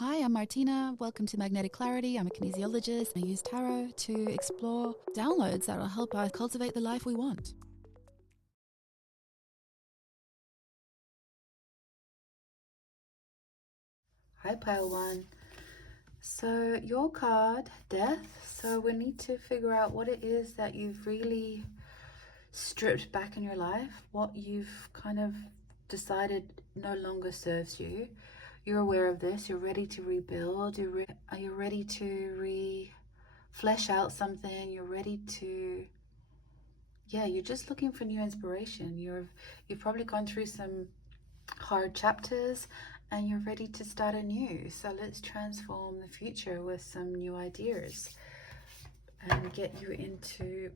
Hi, I'm Martina. Welcome to Magnetic Clarity. I'm a kinesiologist. I use tarot to explore downloads that will help us cultivate the life we want. Hi, Pile 1. So your card, Death. So we need to figure out what it is that you've really stripped back in your life, what you've kind of decided no longer serves you. You're aware of this. You're ready to rebuild. You're ready to flesh out something. You're ready to, you're just looking for new inspiration. You've probably gone through some hard chapters and you're ready to start anew. So let's transform the future with some new ideas and get you into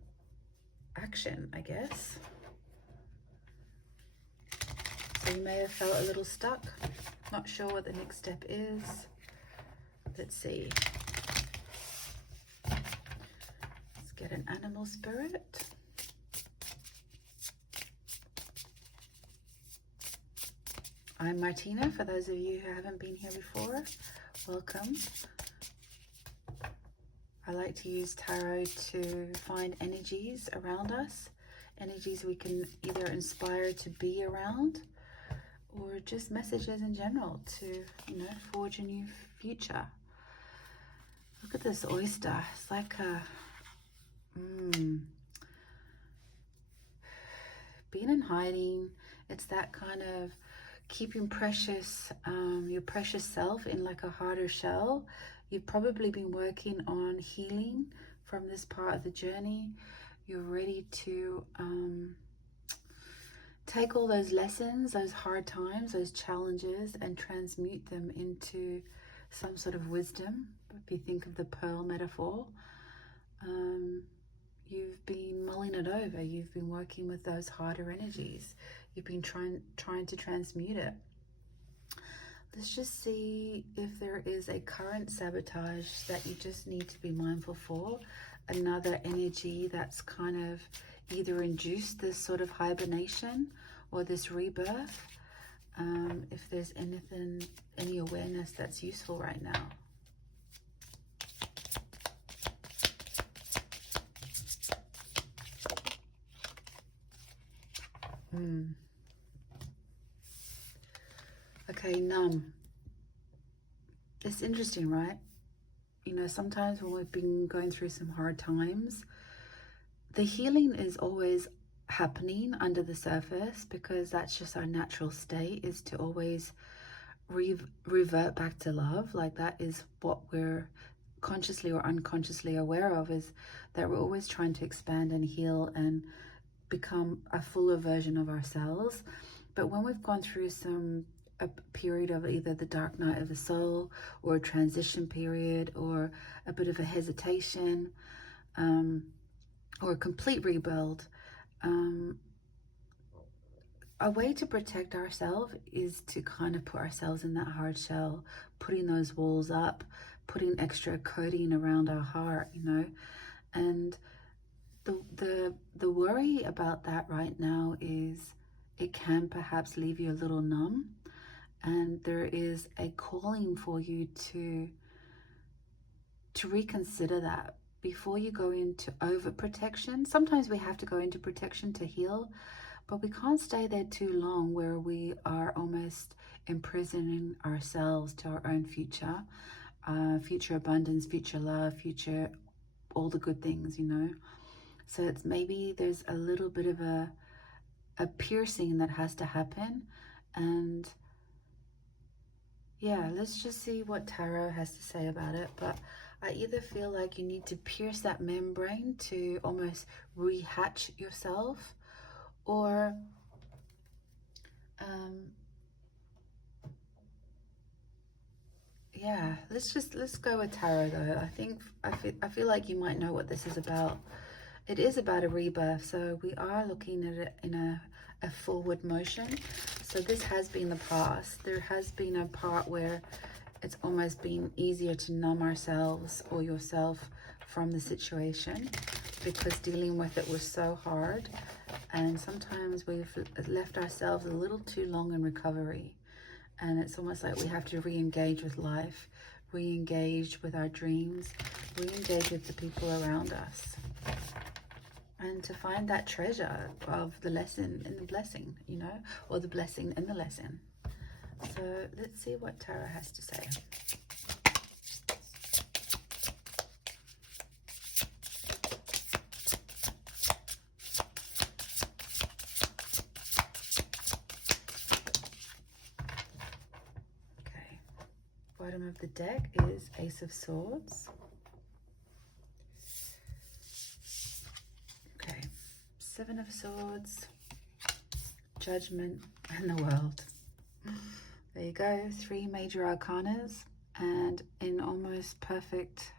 action, I guess. So you may have felt a little stuck, not sure what the next step is. Let's see. Let's get an animal spirit. I'm Martina. For those of you who haven't been here before, welcome. I like to use tarot to find energies around us, energies we can either inspire to be around or just messages in general to, forge a new future. Look at this oyster. It's like a, being in hiding. It's that kind of keeping your precious self in like a harder shell. You've probably been working on healing from this part of the journey. You're ready to take all those lessons, those hard times, those challenges, and transmute them into some sort of wisdom. If you think of the pearl metaphor, you've been mulling it over. You've been working with those harder energies. You've been trying to transmute it. Let's just see if there is a current sabotage that you just need to be mindful for. Another energy that's kind of either induced this sort of hibernation or this rebirth. If there's any awareness that's useful right now. Okay, numb. It's interesting, right? Sometimes when we've been going through some hard times, the healing is always happening under the surface because that's just our natural state, is to always revert back to love. Like that is what we're consciously or unconsciously aware of, is that we're always trying to expand and heal and become a fuller version of ourselves. But when we've gone through a period of either the dark night of the soul or a transition period or a bit of a hesitation or a complete rebuild, a way to protect ourselves is to kind of put ourselves in that hard shell, putting those walls up, putting extra coating around our heart, and the worry about that right now is it can perhaps leave you a little numb. And there is a calling for you to reconsider that before you go into overprotection. Sometimes we have to go into protection to heal, but we can't stay there too long where we are almost imprisoning ourselves to our own future, future abundance, future love, future all the good things, So it's maybe there's a little bit of a piercing that has to happen. And yeah, let's just see what tarot has to say about it. But I either feel like you need to pierce that membrane to almost rehatch yourself, or yeah, let's go with tarot though. I feel like you might know what this is about. It is about a rebirth, so we are looking at it in a forward motion. So this has been the past. There has been a part where it's almost been easier to numb ourselves or yourself from the situation because dealing with it was so hard. And sometimes we've left ourselves a little too long in recovery. And it's almost like we have to re-engage with life, re-engage with our dreams, re-engage with the people around us. And to find that treasure of the lesson in the blessing, you know, or the blessing in the lesson. So let's see what Tarot has to say. Okay, bottom of the deck is Ace of Swords. Okay, Seven of Swords, Judgment, and the World. There you go, 3 major arcanas, and in almost perfect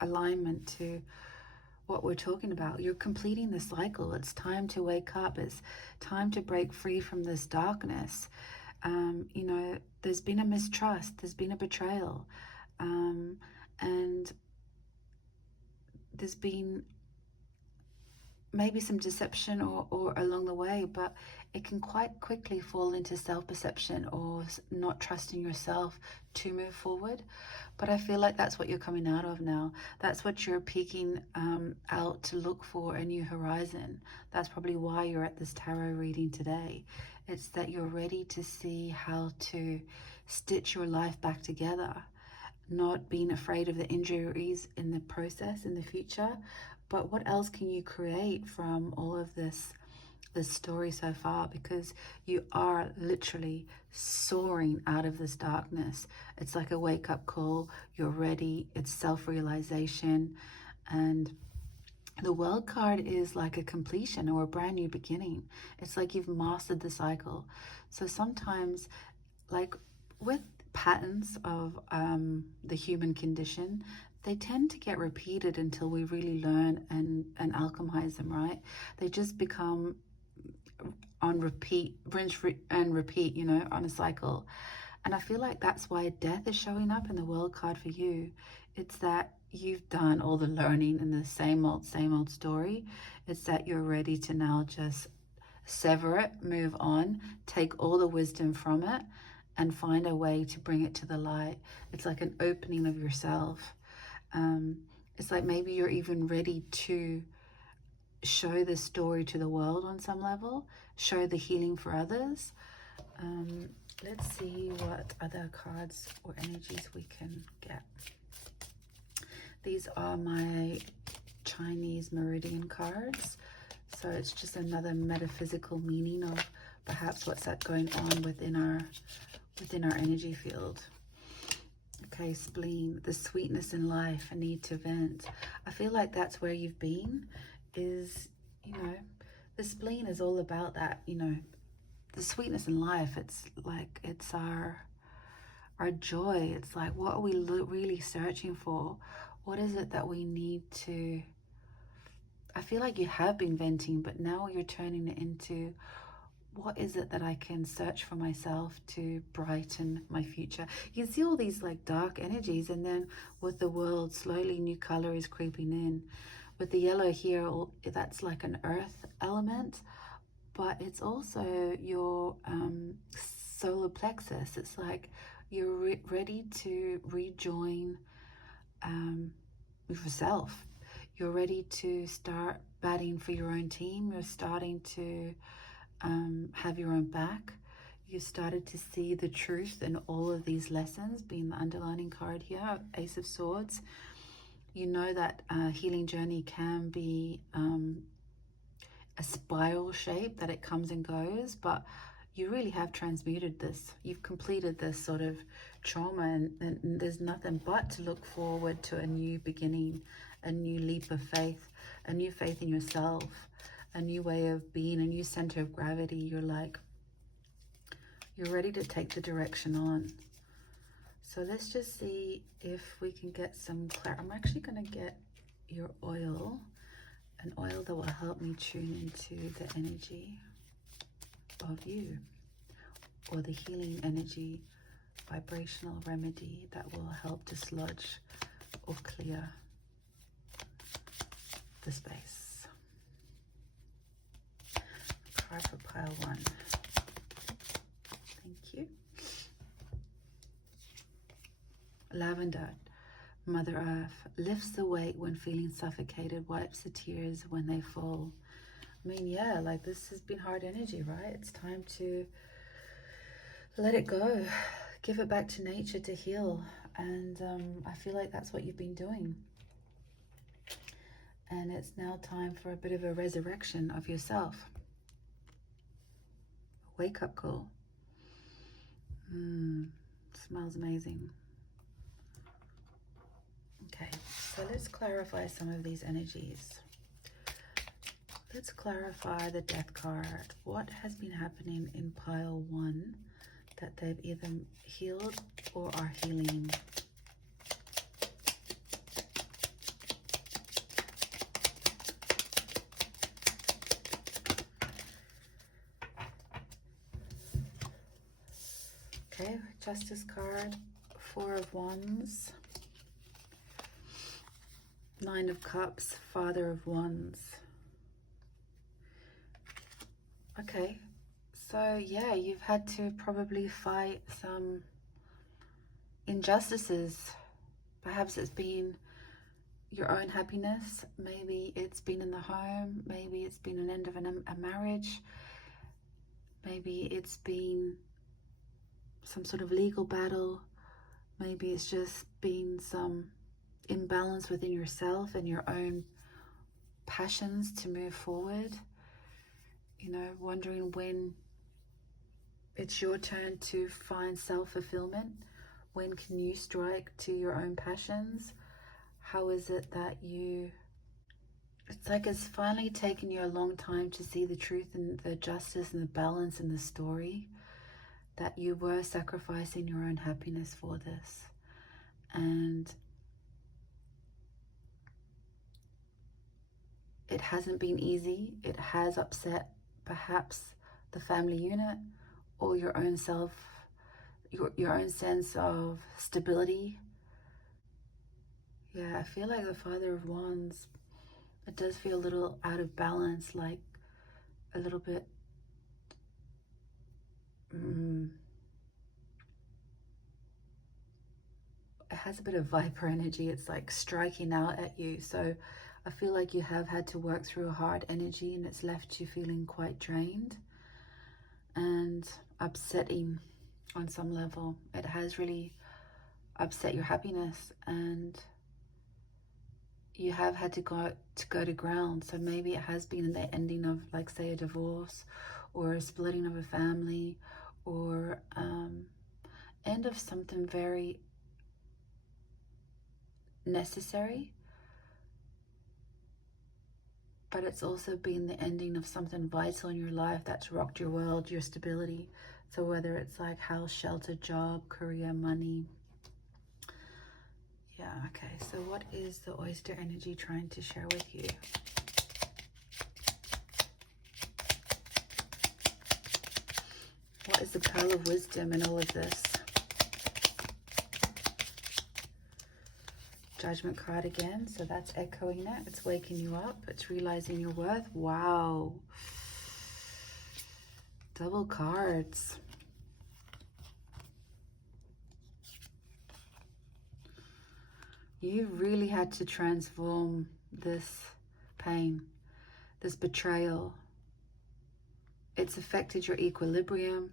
alignment to what we're talking about. You're completing the cycle. It's time to wake up. It's time to break free from this darkness. You know, there's been a mistrust, there's been a betrayal, and there's been maybe some deception or along the way, but it can quite quickly fall into self-perception or not trusting yourself to move forward. But I feel like that's what you're coming out of now. That's what you're peeking out to look for, a new horizon. That's probably why you're at this tarot reading today. It's that you're ready to see how to stitch your life back together, not being afraid of the injuries in the process in the future. But what else can you create from all of this story so far? Because you are literally soaring out of this darkness. It's like a wake-up call. You're ready. It's self-realization. And the World card is like a completion or a brand new beginning. It's like you've mastered the cycle. So sometimes, like with patterns of the human condition, they tend to get repeated until we really learn and alchemize them, right? They just become on repeat, rinse and repeat, you know, on a cycle. And I feel like that's why death is showing up in the World card for you. It's that you've done all the learning in the same old story. It's that you're ready to now just sever it, move on, take all the wisdom from it, and find a way to bring it to the light. It's like an opening of yourself. It's like maybe you're even ready to show this story to the world on some level, show the healing for others. Let's see what other cards or energies we can get. These are my Chinese meridian cards. So it's just another metaphysical meaning of perhaps what's that going on within our energy field. Okay, spleen, the sweetness in life, a need to vent. I feel like that's where you've been, is, you know, the spleen is all about that, you know, the sweetness in life. It's like, it's our joy. It's like, what are we really searching for? What is it that we need to, I feel like you have been venting, but now you're turning it into, what is it that I can search for myself to brighten my future? You can see all these like dark energies, and then with the world, slowly new color is creeping in. With the yellow here, that's like an earth element, but it's also your solar plexus. It's like you're ready to rejoin with yourself. You're ready to start batting for your own team. You're starting to have your own back. You started to see the truth in all of these lessons, being the underlining card here, Ace of Swords. You know that healing journey can be a spiral shape, that it comes and goes, but you really have transmuted this. You've completed this sort of trauma, and there's nothing but to look forward to a new beginning, a new leap of faith, a new faith in yourself, a new way of being, a new center of gravity. You're like, you're ready to take the direction on. So let's just see if we can get some clarity. I'm actually going to get your oil, an oil that will help me tune into the energy of you, or the healing energy, vibrational remedy that will help dislodge or clear the space. Card for pile 1. Thank you. Lavender, Mother Earth, lifts the weight when feeling suffocated, wipes the tears when they fall. I mean, yeah, like this has been hard energy, right? It's time to let it go, give it back to nature to heal. And I feel like that's what you've been doing. And it's now time for a bit of a resurrection of yourself. Wake up call. Smells amazing. Okay, so let's clarify some of these energies. Let's clarify the Death card. What has been happening in pile 1 that they've either healed or are healing? Okay, Justice card, 4 of Wands, 9 of Cups, Father of Wands. Okay, so yeah, you've had to probably fight some injustices. Perhaps it's been your own happiness, maybe it's been in the home, maybe it's been an end of a marriage, maybe it's been some sort of legal battle, maybe it's just been some imbalance within yourself and your own passions to move forward. You know, wondering when it's your turn to find self-fulfillment. When can you strike to your own passions? How is it that it's like it's finally taken you a long time to see the truth and the justice and the balance in the story, that you were sacrificing your own happiness for this. And it hasn't been easy. It has upset perhaps the family unit or your own self, your own sense of stability. Yeah, I feel like the Father of Wands, it does feel a little out of balance, like a little bit it has a bit of Viper energy. It's like striking out at you. So I feel like you have had to work through a hard energy and it's left you feeling quite drained and upsetting on some level. It has really upset your happiness and you have had to go to ground. So maybe it has been the ending of, like, say, a divorce or a splitting of a family, or end of something very necessary, but it's also been the ending of something vital in your life that's rocked your world, your stability. So whether it's like house, shelter, job, career, money. Yeah, okay, so what is the oyster energy trying to share with you? What is the pearl of wisdom in all of this? Judgment card again, so that's echoing it. It's waking you up. It's realizing your worth. Wow. Double cards. You really had to transform this pain, this betrayal. It's affected your equilibrium,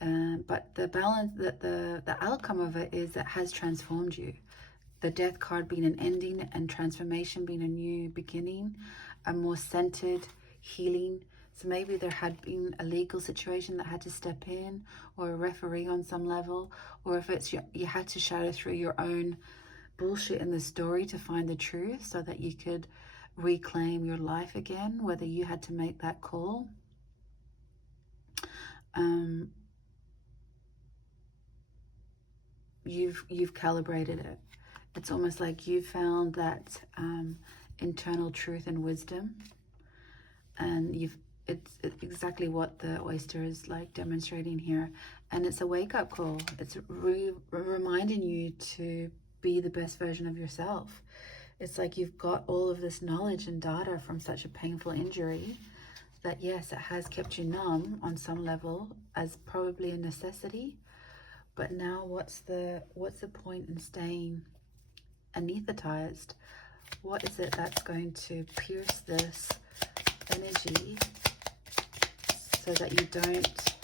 but the balance, the outcome of it is that has transformed you. The Death card being an ending and transformation being a new beginning, a more centered healing. So maybe there had been a legal situation that had to step in, or a referee on some level, or if it's you had to shadow through your own bullshit in the story to find the truth so that you could reclaim your life again, whether you had to make that call. You've calibrated it. It's almost like you found that internal truth and wisdom, and it's exactly what the oyster is like demonstrating here. And it's a wake-up call. It's reminding you to be the best version of yourself. It's like you've got all of this knowledge and data from such a painful injury that, yes, it has kept you numb on some level, as probably a necessity, But now what's the point in staying anesthetized? What is it that's going to pierce this energy so that you don't...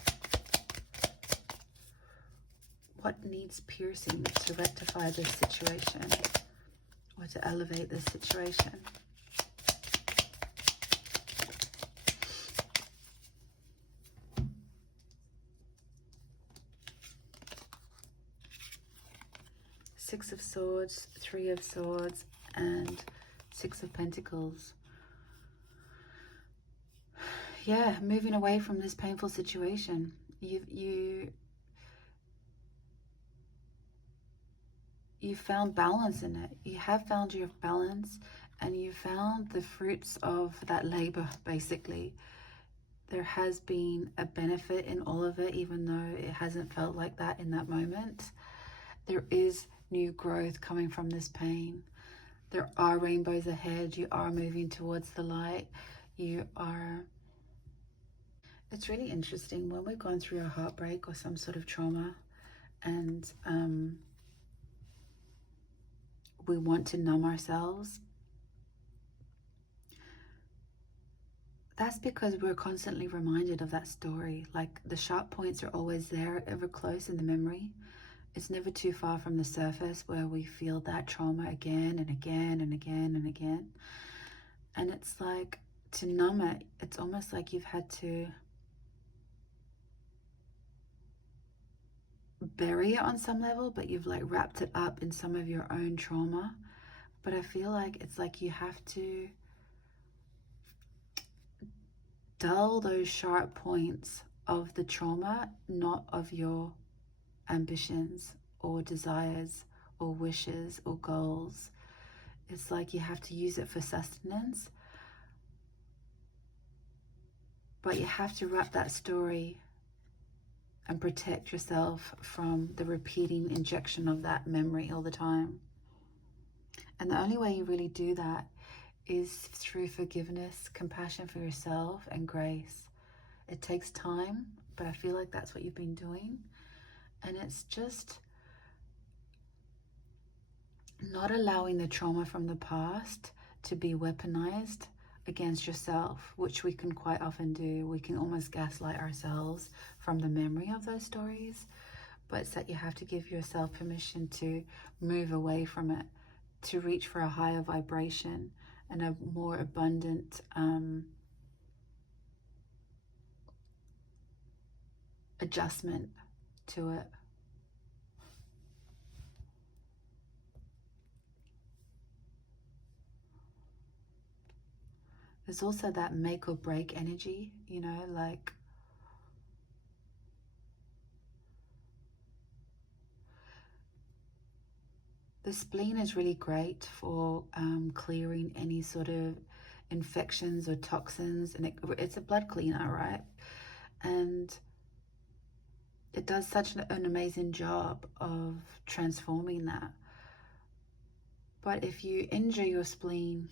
What needs piercing to rectify this situation or to elevate this situation? Six of Swords, Three of Swords, and Six of Pentacles. Yeah, moving away from this painful situation. You found balance in it. You have found your balance, and you found the fruits of that labor, basically. There has been a benefit in all of it, even though it hasn't felt like that in that moment. There is new growth coming from this pain. There are rainbows ahead. You are moving towards the light. You are... It's really interesting when we've gone through a heartbreak or some sort of trauma, and we want to numb ourselves. That's because we're constantly reminded of that story. Like, the sharp points are always there, ever close in the memory. It's never too far from the surface where we feel that trauma again and again and again and again. And it's like, to numb it, it's almost like you've had to bury it on some level, but you've like wrapped it up in some of your own trauma. But I feel like it's like you have to dull those sharp points of the trauma, not of your ambitions or desires or wishes or goals. It's like you have to use it for sustenance, but you have to wrap that story and protect yourself from the repeating injection of that memory all the time. And the only way you really do that is through forgiveness, compassion for yourself, and grace. It takes time, but I feel like that's what you've been doing. And it's just not allowing the trauma from the past to be weaponized against yourself, which we can quite often do. We can almost gaslight ourselves from the memory of those stories, but it's that you have to give yourself permission to move away from it, to reach for a higher vibration and a more abundant adjustment to it. There's also that make or break energy, you know, like the spleen is really great for clearing any sort of infections or toxins, and it's a blood cleaner, right? And it does such an amazing job of transforming that. But if you injure your spleen,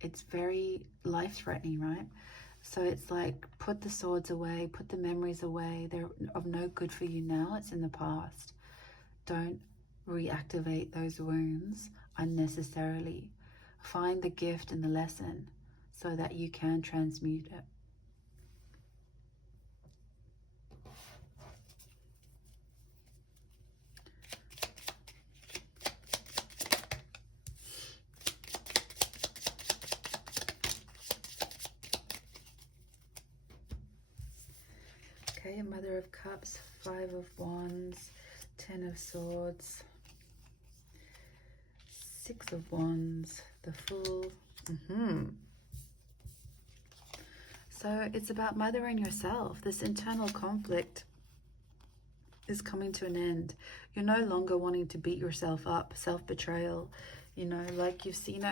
it's very life-threatening, right? So it's like, put the swords away, put the memories away. They're of no good for you now. It's in the past. Don't reactivate those wounds unnecessarily. Find the gift and the lesson so that you can transmute it. Okay, Mother of Cups, Five of Wands, Ten of Swords, Six of Wands, the Fool. So it's about mothering yourself. This internal conflict is coming to an end. You're no longer wanting to beat yourself up, self-betrayal. You know, like you've seen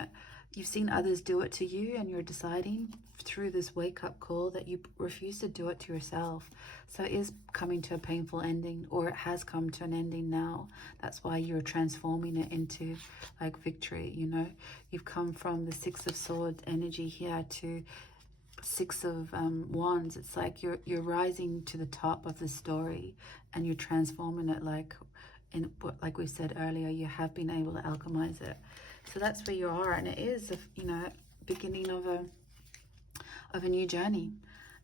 others do it to you, and you're deciding through this wake-up call that you refuse to do it to yourself. So it is coming to a painful ending, or it has come to an ending now. That's why you're transforming it into like victory, you know. You've come from the Six of Swords energy here to Six of Wands. It's like you're rising to the top of the story, and you're transforming it, like we said earlier, you have been able to alchemize it. So that's where you are, and it is beginning of a new journey,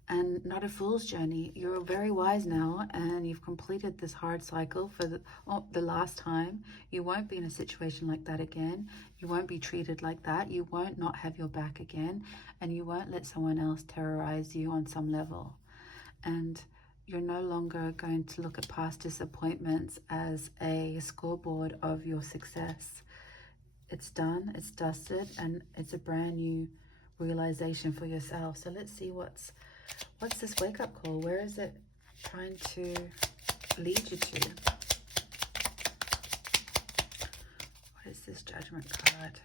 and not a fool's journey. You're very wise now, and you've completed this hard cycle for the last time. You won't be in a situation like that again. You won't be treated like that. You won't not have your back again, and you won't let someone else terrorize you on some level. And you're no longer going to look at past disappointments as a scoreboard of your success. It's done, it's dusted, and it's a brand new realization for yourself. So let's see what's this wake-up call. Where is it trying to lead you to? What is this Judgment card?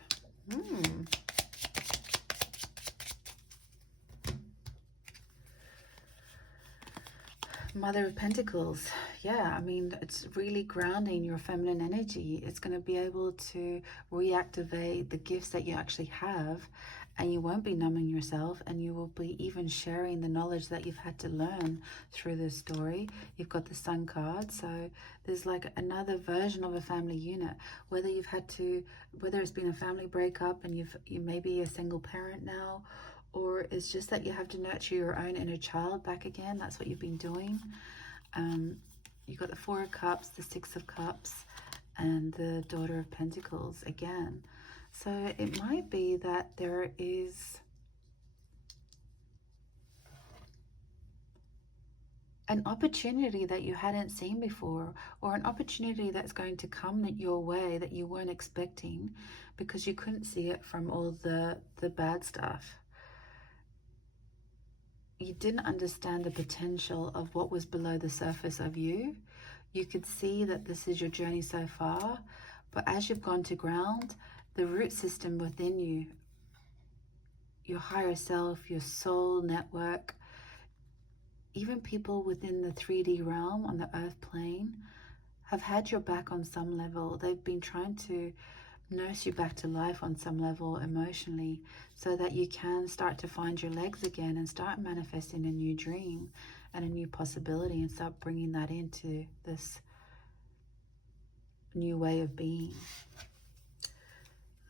Mother of Pentacles. Yeah, I mean, it's really grounding your feminine energy. It's going to be able to reactivate the gifts that you actually have, and you won't be numbing yourself, and you will be even sharing the knowledge that you've had to learn through this story. You've got the Sun card, so there's like another version of a family unit. Whether it's been a family breakup and you may be a single parent now, or it's just that you have to nurture your own inner child back again. That's what you've been doing. You've got the Four of Cups, the Six of Cups, and the Daughter of Pentacles again. So it might be that there is an opportunity that you hadn't seen before, or an opportunity that's going to come your way that you weren't expecting because you couldn't see it from all the bad stuff. You didn't understand the potential of what was below the surface of you. You could see that this is your journey so far, but as you've gone to ground, the root system within you, your higher self, your soul network, even people within the 3D realm on the earth plane have had your back on some level. They've been trying to nurse you back to life on some level emotionally, so that you can start to find your legs again and start manifesting a new dream and a new possibility, and start bringing that into this new way of being.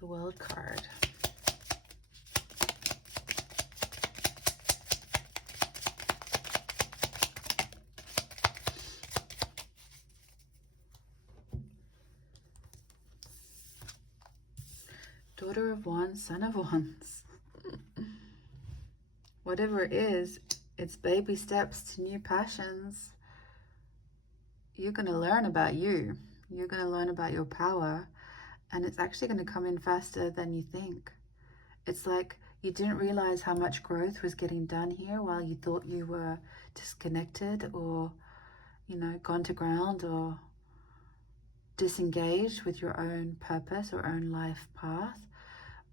The World card. Daughter of Wands, Son of Wands. Whatever it is, it's baby steps to new passions. You're going to learn about you. You're going to learn about your power, and it's actually going to come in faster than you think. It's like you didn't realize how much growth was getting done here while you thought you were disconnected, or, gone to ground, or disengaged with your own purpose or own life path.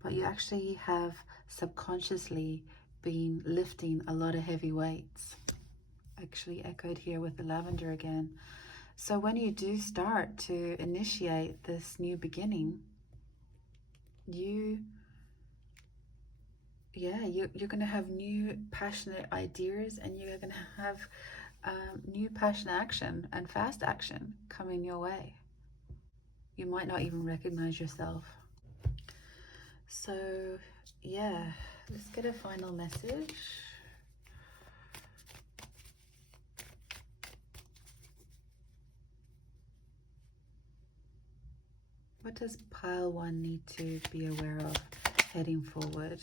But you actually have subconsciously been lifting a lot of heavy weights. Actually echoed here with the lavender again. So when you do start to initiate this new beginning, you're going to have new passionate ideas, and you're going to have new passionate action and fast action coming your way. You might not even recognize yourself. So yeah, let's get a final message. What does pile 1 need to be aware of heading forward?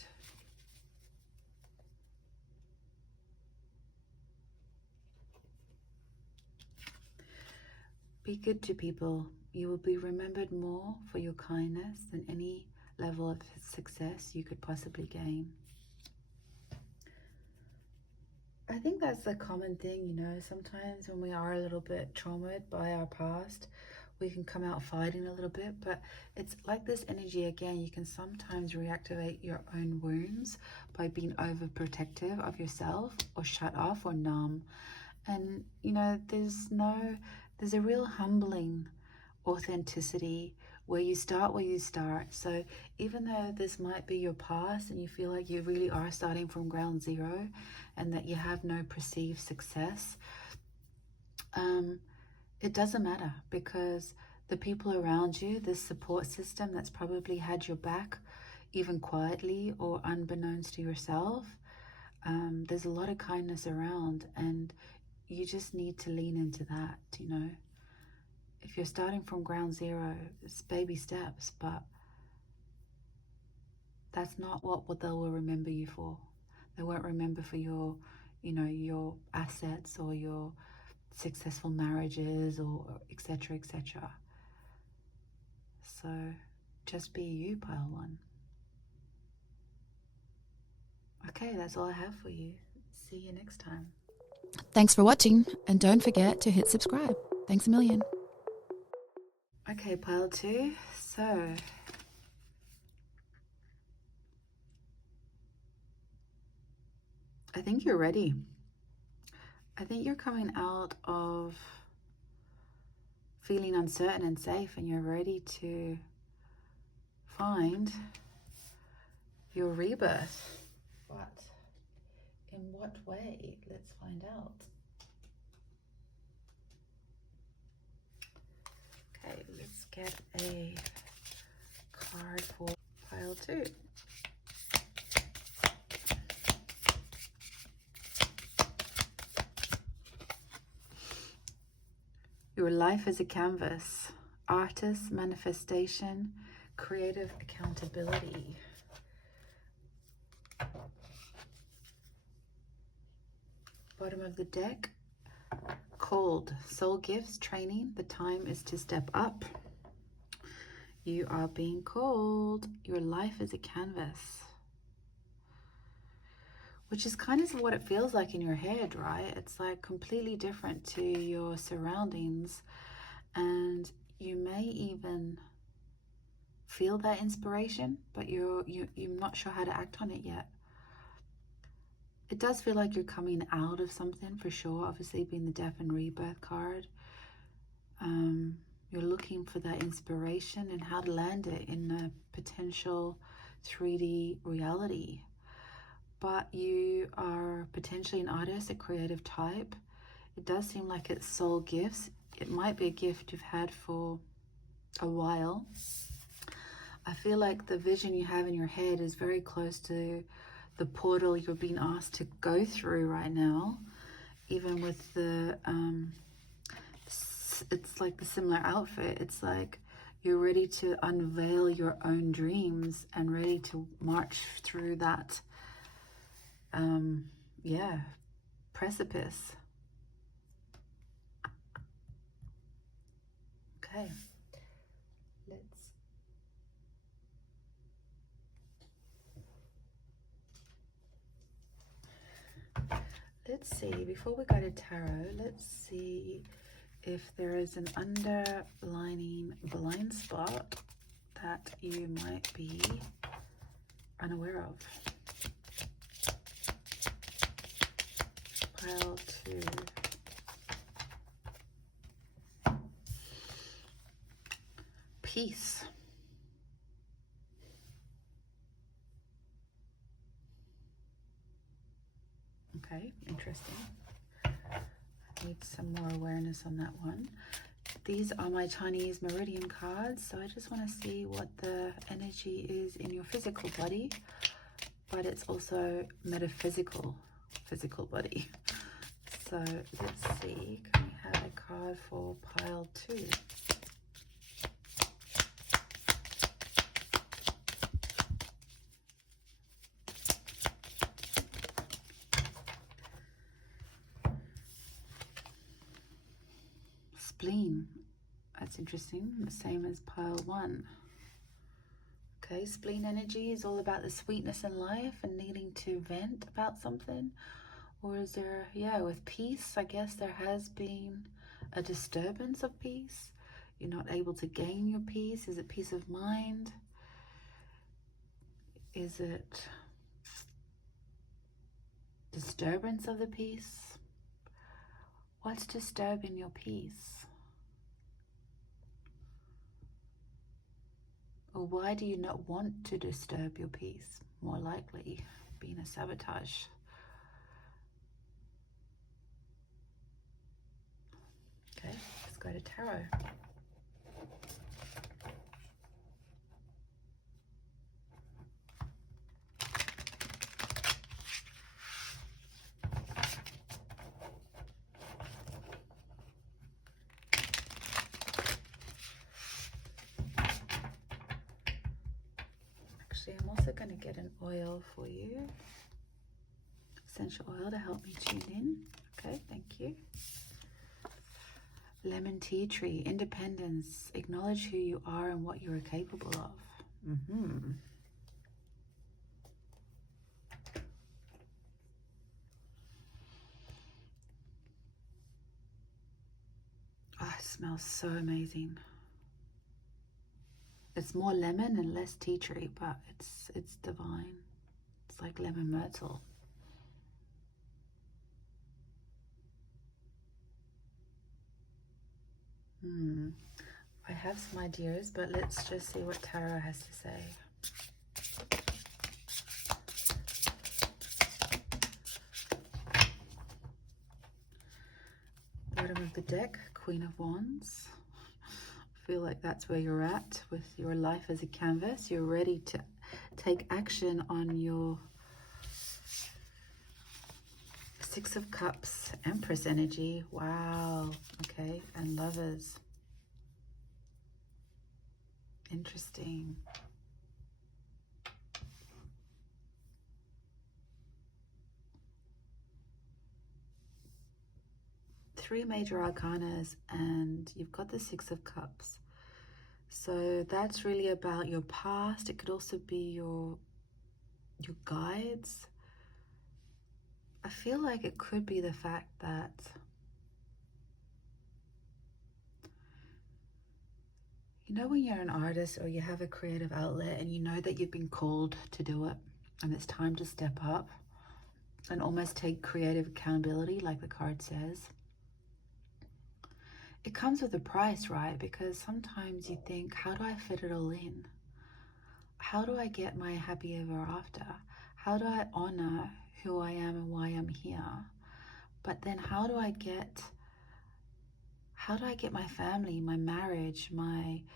Be good to people. You will be remembered more for your kindness than any level of success you could possibly gain. I think that's a common thing, sometimes when we are a little bit traumatized by our past, we can come out fighting a little bit, but it's like this energy again. You can sometimes reactivate your own wounds by being overprotective of yourself, or shut off, or numb. And there's a real humbling authenticity where you start. So even though this might be your past and you feel like you really are starting from ground zero and that you have no perceived success, it doesn't matter, because the people around you, this support system that's probably had your back, even quietly or unbeknownst to yourself, there's a lot of kindness around, and you just need to lean into that, you know. If you're starting from ground zero, it's baby steps, but that's not what they will remember you for. They won't remember for your, you know, your assets or your successful marriages or etc, etc. So just be you, pile one. Okay, that's all I have for you. See you next time. Thanks for watching, and don't forget to hit subscribe. Thanks a million. Okay, pile two. So I think you're ready. I think you're coming out of feeling uncertain and safe, and you're ready to find your rebirth. But in what way? Let's find out. Okay, let's get a card for pile two. Your life is a canvas. Artist, manifestation, creative accountability. Bottom of the deck, called soul gifts, training. The time is to step up. You are being called. Your life is a canvas, which is kind of what it feels like in your head, right? It's like completely different to your surroundings, and you may even feel that inspiration, but you're not sure how to act on it yet. It does feel like you're coming out of something for sure, obviously being the death and rebirth card. You're looking for that inspiration and how to land it in a potential 3D reality. But you are potentially an artist, a creative type. It does seem like it's soul gifts. It might be a gift you've had for a while. I feel like the vision you have in your head is very close to the portal you're being asked to go through right now. Even with the, it's like the similar outfit. It's like you're ready to unveil your own dreams and ready to march through that, yeah, precipice. Okay, let's see, before we go to tarot, let's see if there is an underlining blind spot that you might be unaware of. Pile two. Peace. Okay, interesting. I need some more awareness on that one. These are my Chinese meridian cards, so I just want to see what the energy is in your physical body, but it's also metaphysical, physical body. So let's see, can we have a card for pile two? Spleen. That's interesting. The same as pile one. Okay, spleen energy is all about the sweetness in life and needing to vent about something. Or is there, yeah, with peace, I guess there has been a disturbance of peace. You're not able to gain your peace. Is it peace of mind? Is it disturbance of the peace? What's disturbing your peace? Or why do you not want to disturb your peace? More likely being a sabotage. Okay, let's go to tarot. Actually, I'm also going to get an oil for you. Essential oil to help me tune in. Okay, thank you. Lemon tea tree, independence. Acknowledge who you are and what you are capable of. Oh, it smells so amazing. It's more lemon and less tea tree, but it's divine. It's like lemon myrtle. I have some ideas, but let's just see what tarot has to say. Bottom of the deck, Queen of Wands. I feel like that's where you're at with your life as a canvas. You're ready to take action on your Six of Cups, Empress energy. Wow. Okay, and Lovers. Interesting. Three major arcanas, and you've got the Six of Cups. So that's really about your past. It could also be your guides. I feel like it could be the fact that you know when you're an artist or you have a creative outlet and you know that you've been called to do it and it's time to step up and almost take creative accountability, like the card says. It comes with a price, right? Because sometimes you think, how do I fit it all in? How do I get my happy ever after? How do I honor who I am and why I'm here? But then how do I get my family, my marriage,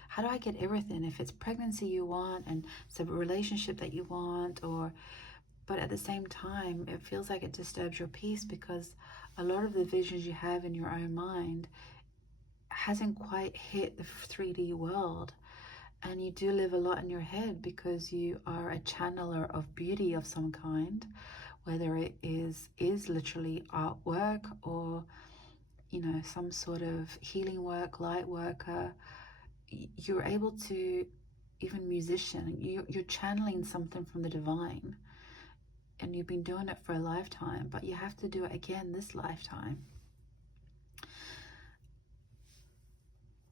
how do I get everything? If it's pregnancy you want and it's a relationship that you want, but at the same time, it feels like it disturbs your peace because a lot of the visions you have in your own mind hasn't quite hit the 3D world. And you do live a lot in your head because you are a channeler of beauty of some kind, whether it is literally artwork or, you know, some sort of healing work, light worker. You're able to, even musician, you're channeling something from the divine. And you've been doing it for a lifetime, but you have to do it again this lifetime.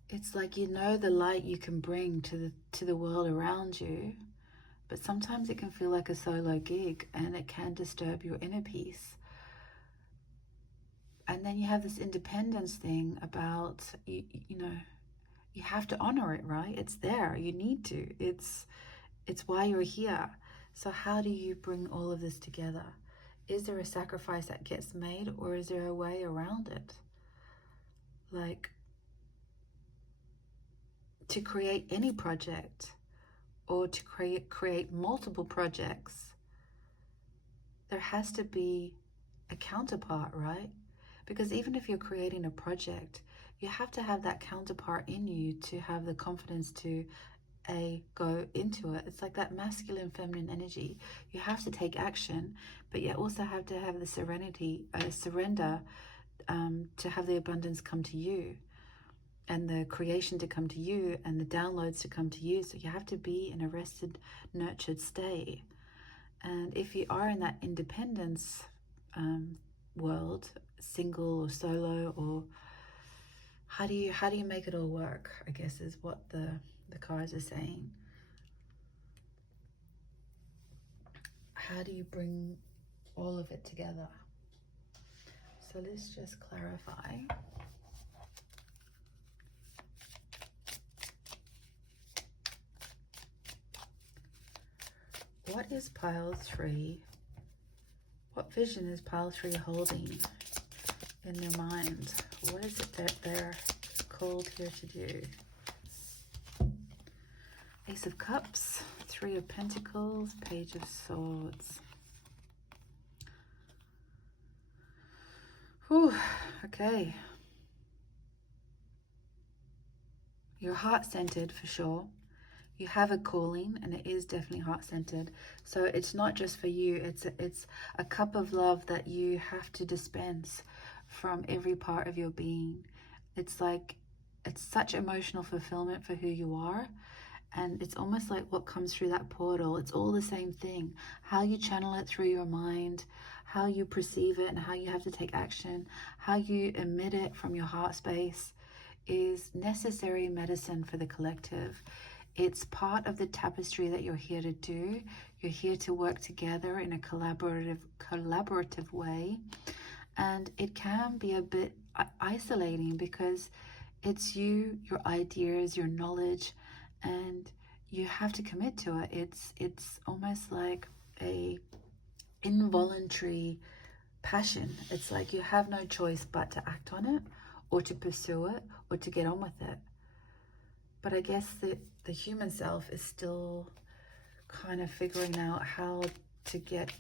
It's like, you know, the light you can bring to the world around you, but sometimes it can feel like a solo gig and it can disturb your inner peace. And then you have this independence thing about, you know, you have to honor it, right? It's there. You need to. It's why you're here. So how do you bring all of this together? Is there a sacrifice that gets made, or is there a way around it? Like, to create any project or to create multiple projects, there has to be a counterpart, right? Because even if you're creating a project, you have to have that counterpart in you to have the confidence to go into it. It's like that masculine, feminine energy. You have to take action, but you also have to have the serenity, surrender, to have the abundance come to you and the creation to come to you and the downloads to come to you. So you have to be in a rested, nurtured state. And if you are in that independence world, single or solo, or how do you make it all work, I guess is what the cards are saying. How do you bring all of it together? So let's just clarify. what is pile 3? What vision is pile 3 holding in their mind? What is it that they're called here to do? Ace of Cups, 3 of Pentacles, Page of Swords. Whew, okay. You're heart-centered for sure. You have a calling, and it is definitely heart-centered. So it's not just for you. It's a cup of love that you have to dispense from every part of your being. It's like, it's such emotional fulfillment for who you are. And it's almost like what comes through that portal. It's all the same thing. How you channel it through your mind, how you perceive it, and how you have to take action, how you emit it from your heart space is necessary medicine for the collective. It's part of the tapestry that you're here to do. You're here to work together in a collaborative way. And it can be a bit isolating because it's you, your ideas, your knowledge, and you have to commit to it. It's almost like a involuntary passion. It's like you have no choice but to act on it, or to pursue it, or to get on with it. But I guess the human self is still kind of figuring out how to get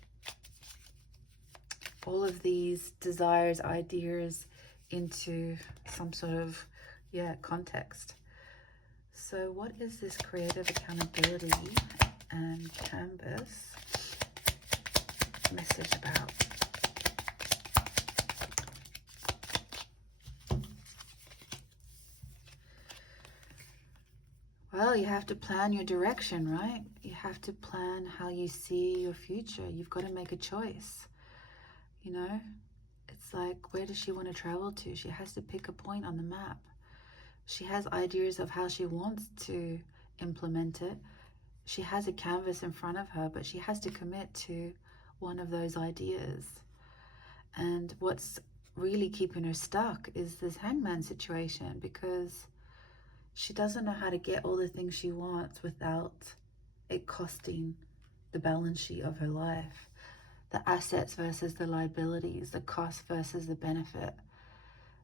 all of these desires, ideas into some sort of, context. So what is this creative accountability and canvas message about? Well, you have to plan your direction, right? You have to plan how you see your future. You've got to make a choice. You know, it's like, where does she want to travel to? She has to pick a point on the map. She has ideas of how she wants to implement it. She has a canvas in front of her, but she has to commit to one of those ideas. And what's really keeping her stuck is this hangman situation, because she doesn't know how to get all the things she wants without it costing the balance sheet of her life. The assets versus the liabilities, the cost versus the benefit.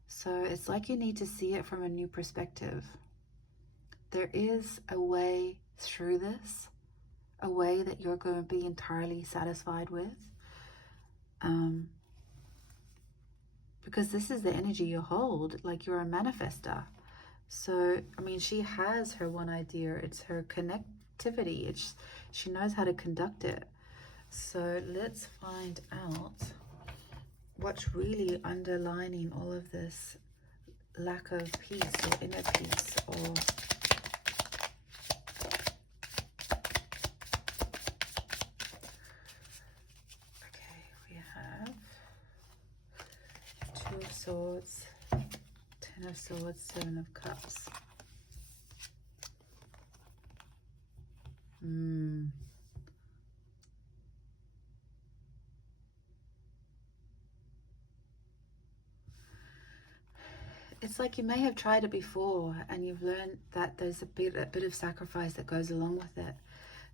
So it's like you need to see it from a new perspective. There is a way through this, a way that you're going to be entirely satisfied with. Because this is the energy you hold, like you're a manifester. So, I mean, she has her one idea. It's her connectivity. She knows how to conduct it. So let's find out what's really underlining all of this lack of peace or inner peace, or okay, we have 2 of Swords, 10 of Swords, 7 of Cups. It's like you may have tried it before and you've learned that there's a bit of sacrifice that goes along with it.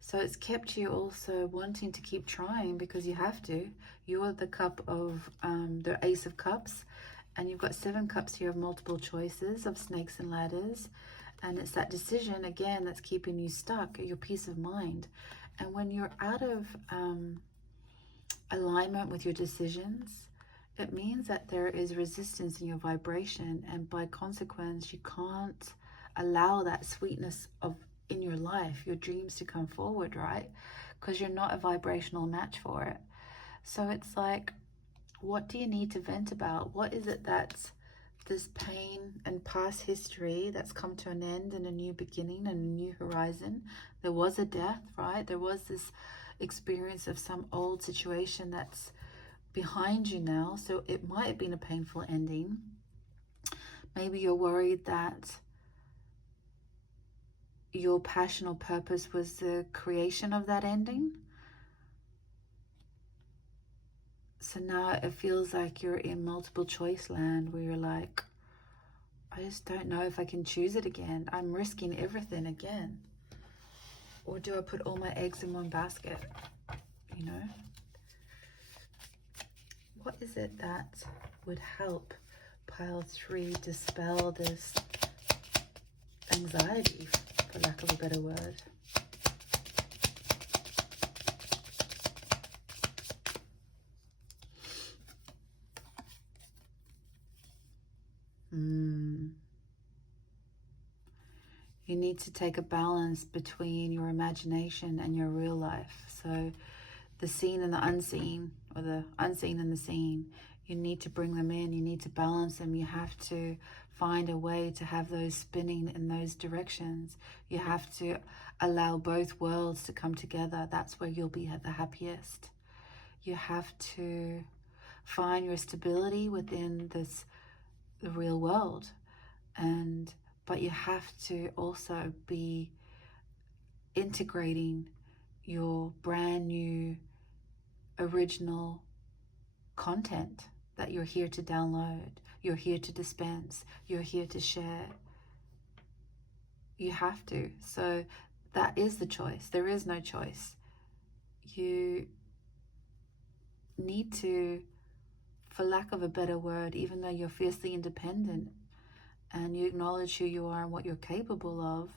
So it's kept you also wanting to keep trying because you have to. You're the cup of the Ace of Cups, and you've got 7 cups here of multiple choices, of snakes and ladders. And it's that decision, again, that's keeping you stuck, your peace of mind. And when you're out of alignment with your decisions, it means that there is resistance in your vibration, and by consequence, you can't allow that sweetness in your life, your dreams to come forward, right? Because you're not a vibrational match for it. So it's like, what do you need to vent about? What is it that's this pain and past history that's come to an end and a new beginning and a new horizon? There was a death, right? There was this experience of some old situation that's behind you now, so it might have been a painful ending. Maybe you're worried that your passion or purpose was the creation of that ending. So now it feels like you're in multiple choice land, where you're like, I just don't know if I can choose it again. I'm risking everything again. Or do I put all my eggs in one basket? You know? What is it that would help pile 3 dispel this anxiety, for lack of a better word? You need to take a balance between your imagination and your real life. So the seen and the unseen, or the unseen and the seen, you need to bring them in. You need to balance them. You have to find a way to have those spinning in those directions. You have to allow both worlds to come together. That's where you'll be the happiest. You have to find your stability within the real world, but you have to also be integrating your brand new original content that you're here to download, you're here to dispense, you're here to share. You have to. So that is the choice. There is no choice. You need to, for lack of a better word, even though you're fiercely independent and you acknowledge who you are and what you're capable of,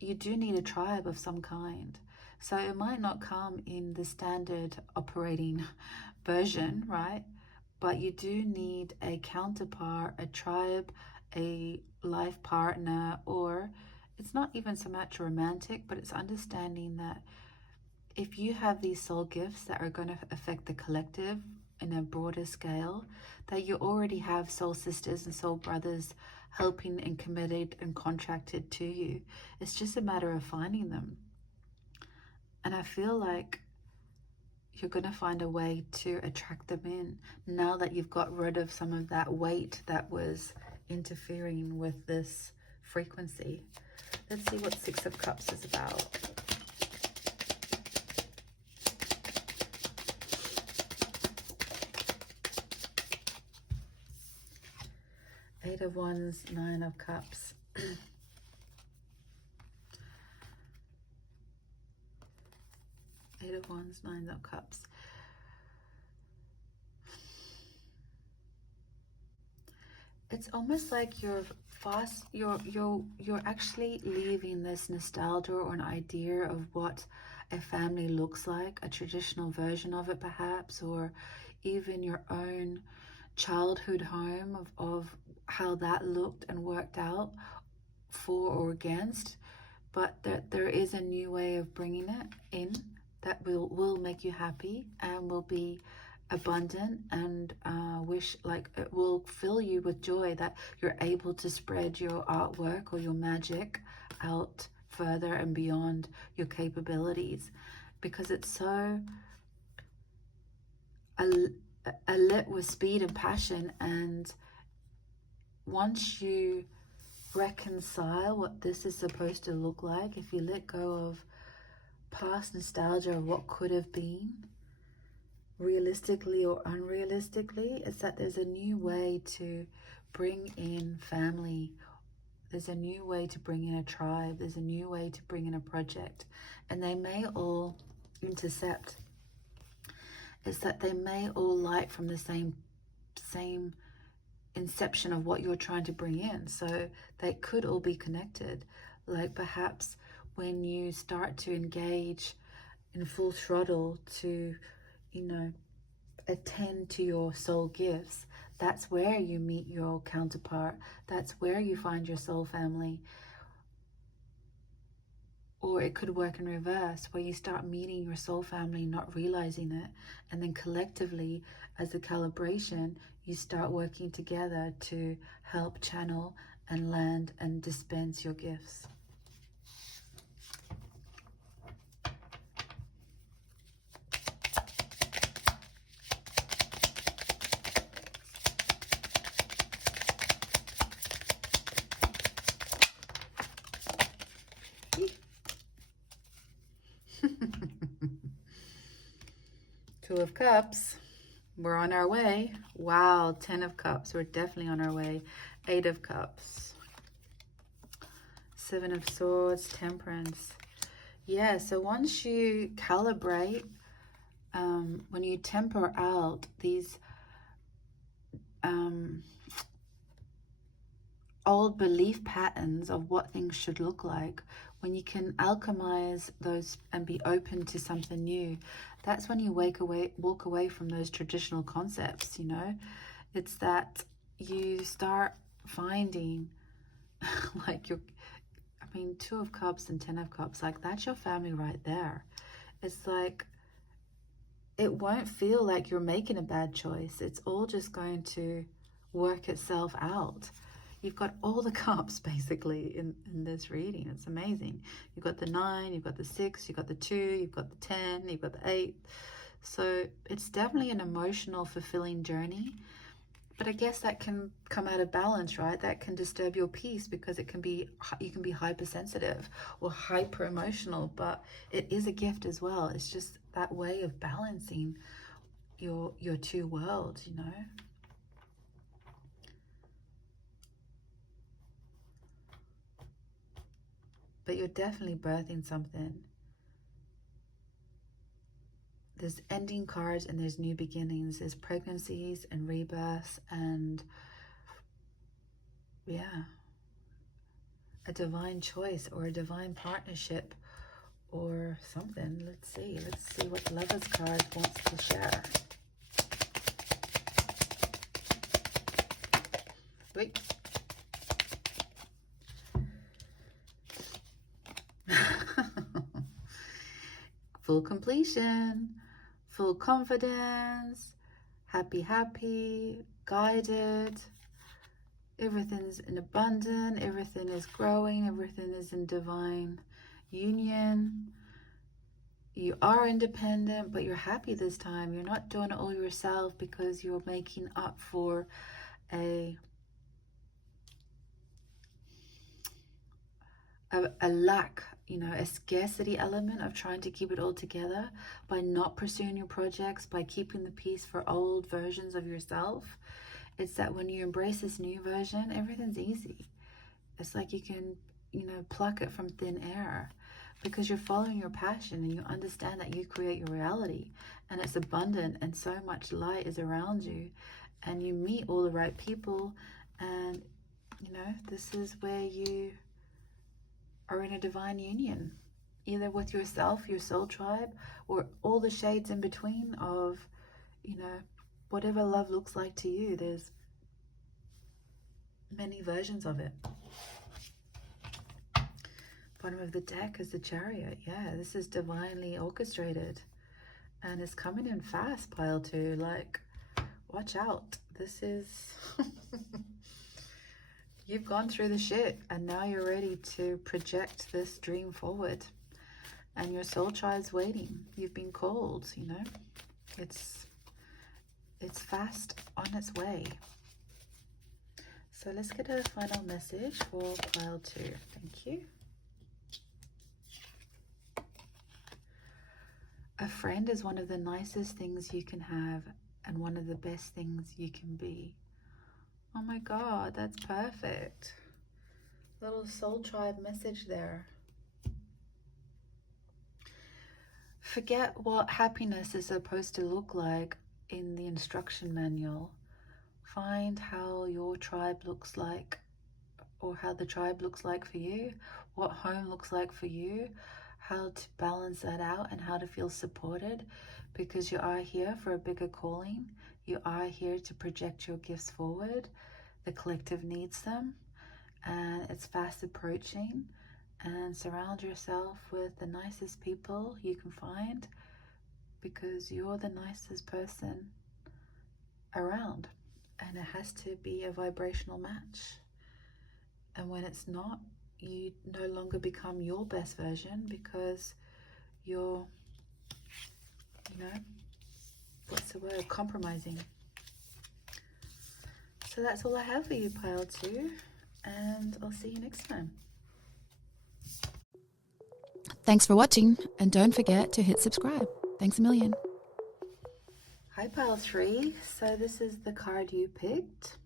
you do need a tribe of some kind. So it might not come in the standard operating version, right? But you do need a counterpart, a tribe, a life partner, or it's not even so much romantic, but it's understanding that if you have these soul gifts that are going to affect the collective in a broader scale, that you already have soul sisters and soul brothers helping and committed and contracted to you. It's just a matter of finding them. And I feel like you're going to find a way to attract them in now that you've got rid of some of that weight that was interfering with this frequency. Let's see what 6 of Cups is about. Eight of Wands, 9 of Cups. Eight of Wands, 9 of Cups. It's almost like you're actually leaving this nostalgia or an idea of what a family looks like, a traditional version of it perhaps, or even your own childhood home of how that looked and worked out for or against. But there is a new way of bringing it in that will make you happy and will be abundant, and it will fill you with joy that you're able to spread your artwork or your magic out further and beyond your capabilities, because it's so lit with speed and passion. And once you reconcile what this is supposed to look like, if you let go of past nostalgia of what could have been, realistically or unrealistically, it's that there's a new way to bring in family. There's a new way to bring in a tribe. There's a new way to bring in a project. And they may all intercept. It's that they may all light from the same inception of what you're trying to bring in. So they could all be connected. Like perhaps when you start to engage in full throttle to, attend to your soul gifts, that's where you meet your counterpart. That's where you find your soul family. Or it could work in reverse, where you start meeting your soul family, not realizing it, and then collectively, as a calibration, you start working together to help channel and land and dispense your gifts. Two of Cups. We're on our way. Wow, 10 of Cups. We're definitely on our way. 8 of Cups. 7 of Swords, Temperance. Yeah, so once you calibrate, when you temper out these old belief patterns of what things should look like, when you can alchemize those and be open to something new, that's when you walk away from those traditional concepts, you know? It's that you start finding like Two of Cups and Ten of Cups, like that's your family right there. It's like, it won't feel like you're making a bad choice. It's all just going to work itself out. You've got all the cups basically in this reading. It's amazing. You've got the 9, you've got the 6, you've got the 2, you've got the 10, you've got the 8. So it's definitely an emotional, fulfilling journey. But I guess that can come out of balance, right? That can disturb your peace because you can be hypersensitive or hyper emotional, but it is a gift as well. It's just that way of balancing your two worlds, you know? But you're definitely birthing something. There's ending cards and there's new beginnings. There's pregnancies and rebirths and yeah, a divine choice or a divine partnership or something. Let's see what the Lover's card wants to share. Wait. Full completion, full confidence, happy, guided. Everything's in abundance, everything is growing, everything is in divine union. You are independent, but you're happy this time. You're not doing it all yourself because you're making up for a lack, you know, a scarcity element of trying to keep it all together by not pursuing your projects, by keeping the peace for old versions of yourself. It's that when you embrace this new version, everything's easy. It's like you can, you know, pluck it from thin air because you're following your passion and you understand that you create your reality and it's abundant and so much light is around you and you meet all the right people and, you know, this is where you are in a divine union, either with yourself, your soul tribe, or all the shades in between of, you know, whatever love looks like to you. There's many versions of it. Bottom of the deck is the Chariot. Yeah, this is divinely orchestrated and it's coming in fast, pile 2. Like, watch out. This is you've gone through the shit and now you're ready to project this dream forward and your soul tribe's waiting. You've been called, you know. It's fast on its way. So let's get a final message for pile 2. Thank you. A friend is one of the nicest things you can have and one of the best things you can be. Oh my God, that's perfect. Little soul tribe message there. Forget what happiness is supposed to look like in the instruction manual. Find how your tribe looks like, or how the tribe looks like for you, what home looks like for you, how to balance that out and how to feel supported, because you are here for a bigger calling. You are here to project your gifts forward. The collective needs them and it's fast approaching, and surround yourself with the nicest people you can find because you're the nicest person around, and it has to be a vibrational match. And when it's not, you no longer become your best version because you're, you know, what's the word, compromising. So that's all I have for you, pile 2, and I'll see you next time. Thanks for watching, and don't forget to hit subscribe. Thanks a million. Hi, pile 3. So this is the card you picked.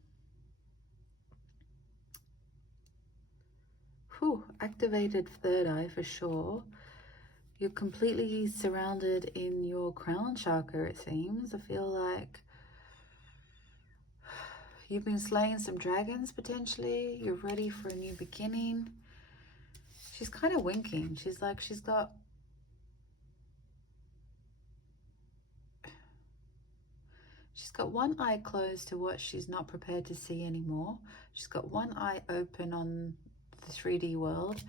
Whew, activated third eye for sure. You're completely surrounded in your crown chakra, it seems. I feel like you've been slaying some dragons, potentially. You're ready for a new beginning. She's kind of winking. She's like, she's got one eye closed to what she's not prepared to see anymore. She's got one eye open on the 3D world,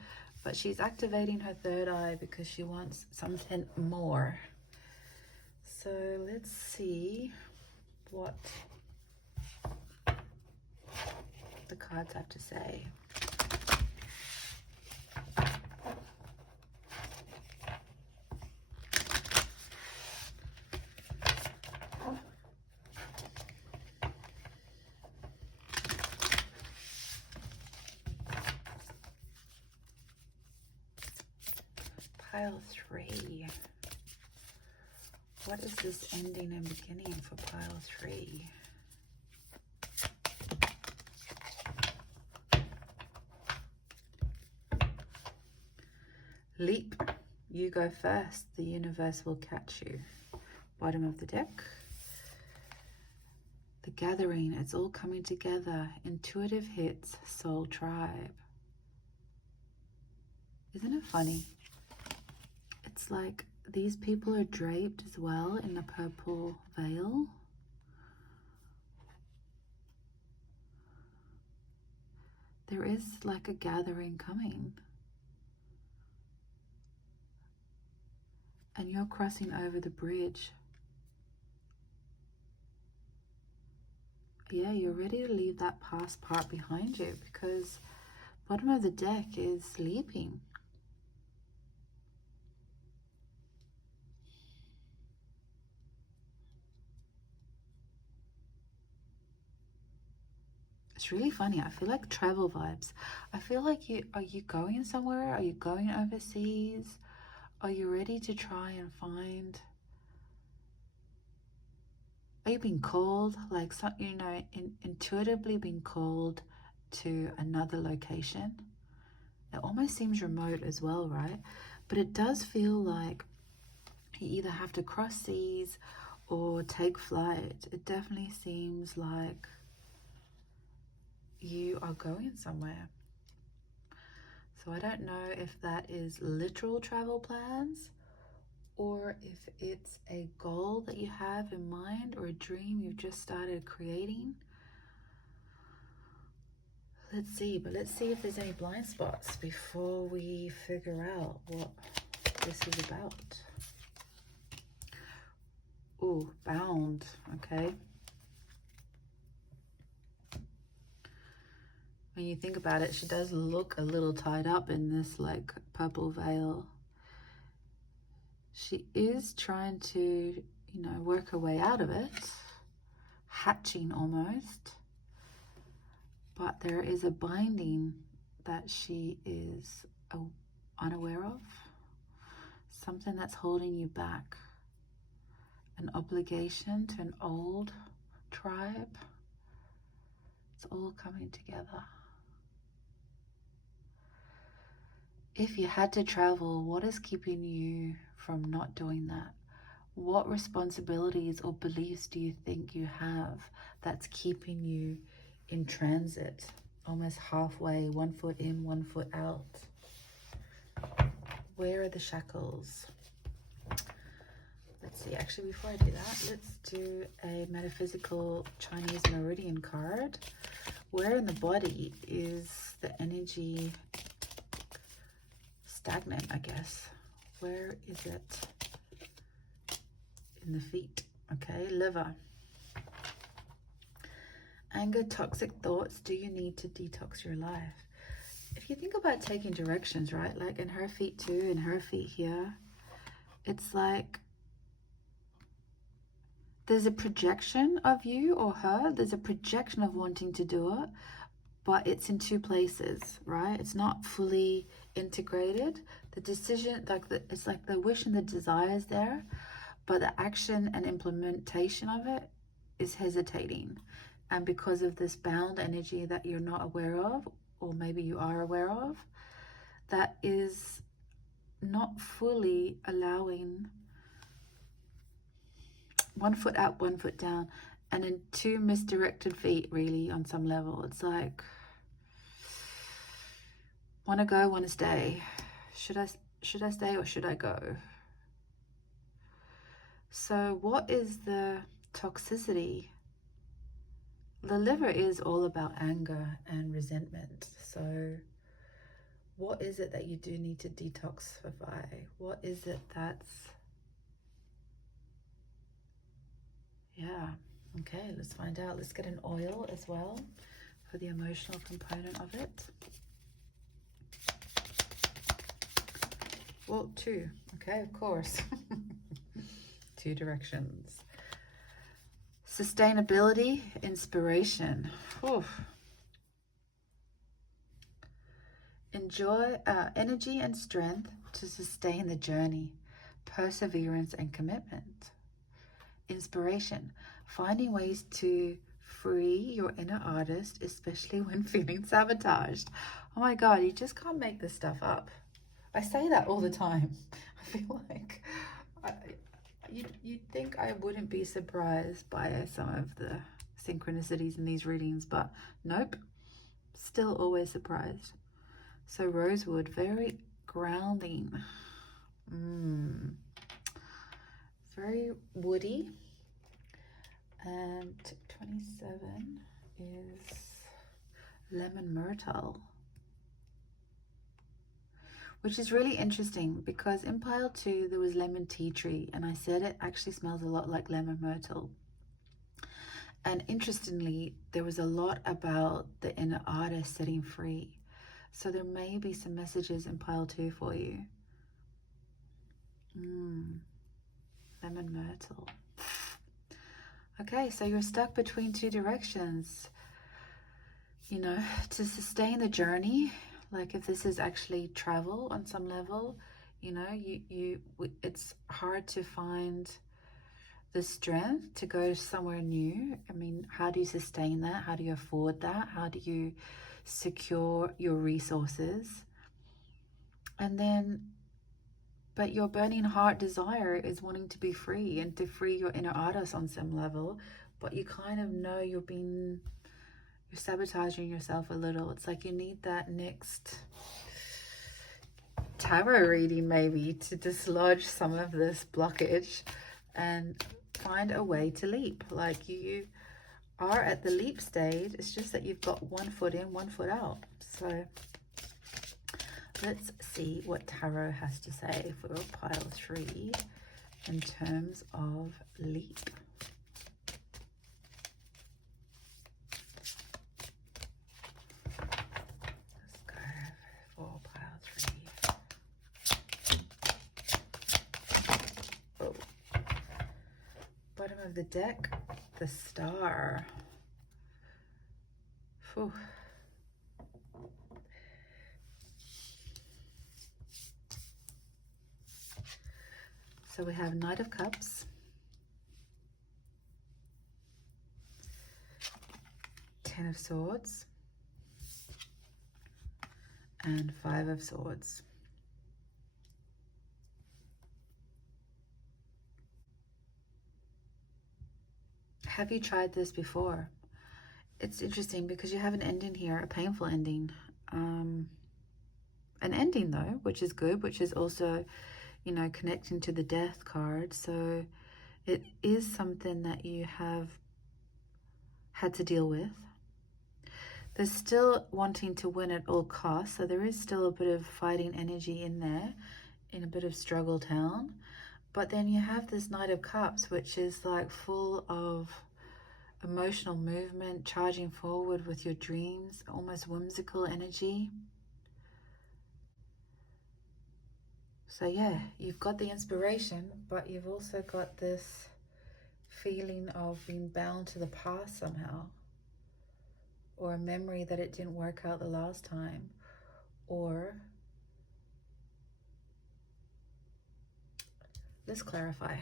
but she's activating her third eye because she wants something more. So let's see what the cards have to say. Pile 3. What is this ending and beginning for pile 3? Leap. You go first. The universe will catch you. Bottom of the deck. The gathering. It's all coming together. Intuitive hits. Soul tribe. Isn't it funny? It's like these people are draped as well in the purple veil. There is like a gathering coming. And you're crossing over the bridge. Yeah, you're ready to leave that past part behind you because bottom of the deck is sleeping. It's really funny. I feel like travel vibes. I feel like are you going somewhere? Are you going overseas? Are you ready to try and find? Are you being called? Like, you know, intuitively being called to another location? It almost seems remote as well, right? But it does feel like you either have to cross seas or take flight. It definitely seems like you are going somewhere. So I don't know if that is literal travel plans or if it's a goal that you have in mind or a dream you've just started creating. Let's see, but let's see if there's any blind spots before we figure out what this is about. Ooh, bound, okay. When you think about it, she does look a little tied up in this like purple veil. She is trying to, you know, work her way out of it, hatching almost. But there is a binding that she is unaware of, something that's holding you back, an obligation to an old tribe. It's all coming together. If you had to travel, what is keeping you from not doing that? What responsibilities or beliefs do you think you have that's keeping you in transit, almost halfway, 1 foot in, 1 foot out? Where are the shackles? Let's see, actually before I do that, let's do a metaphysical Chinese meridian card. Where in the body is the energy stagnant, I guess? Where is it? In the feet. Okay, liver. Anger, toxic thoughts. Do you need to detox your life? If you think about taking directions, right, like in her feet too, in her feet here, it's like there's a projection of you or her. There's a projection of wanting to do it, but it's in two places, right? It's not fully integrated. The decision, like it's like the wish and the desire is there, but the action and implementation of it is hesitating. And because of this bound energy that you're not aware of, or maybe you are aware of, that is not fully allowing, one foot up, one foot down, and in two misdirected feet, really, on some level. It's like, want to go, want to stay. Should I stay or should I go? So what is the toxicity? The liver is all about anger and resentment. So what is it that you do need to detoxify? What is it that's... Yeah, okay, let's find out. Let's get an oil as well for the emotional component of it. Well, two. Okay, of course. Two directions. Sustainability, inspiration. Oof. Enjoy energy and strength to sustain the journey, perseverance and commitment. Inspiration, finding ways to free your inner artist, especially when feeling sabotaged. Oh my God, you just can't make this stuff up. I say that all the time. I feel like you'd think I wouldn't be surprised by some of the synchronicities in these readings, but nope, still always surprised. So rosewood, very grounding. Very woody. And 27 is lemon myrtle, which is really interesting because in pile 2 there was lemon tea tree, and I said it actually smells a lot like lemon myrtle. And interestingly, there was a lot about the inner artist setting free. So there may be some messages in pile 2 for you. Lemon myrtle. Okay, so you're stuck between two directions. You know, to sustain the journey, like if this is actually travel on some level, you know, it's hard to find the strength to go somewhere new. I mean, how do you sustain that? How do you afford that? How do you secure your resources? And then, but your burning heart desire is wanting to be free and to free your inner artist on some level, but you kind of know you're sabotaging yourself a little. It's like you need that next tarot reading maybe to dislodge some of this blockage and find a way to leap. Like you are at the leap stage. It's just that you've got one foot in, one foot out. So let's see what tarot has to say for pile 3 in terms of leap. Let's go for pile 3. Oh. Bottom of the deck, the star. Whew. So we have Knight of Cups, Ten of Swords, and Five of Swords. Have you tried this before? It's interesting because you have an ending here, a painful ending. An ending though, which is good, which is also, you know, connecting to the death card. So it is something that you have had to deal with. There's still wanting to win at all costs. So there is still a bit of fighting energy in there, in a bit of struggle town. But then you have this Knight of Cups, which is like full of emotional movement, charging forward with your dreams, almost whimsical energy. So yeah, you've got the inspiration, but you've also got this feeling of being bound to the past somehow, or a memory that it didn't work out the last time, or let's clarify.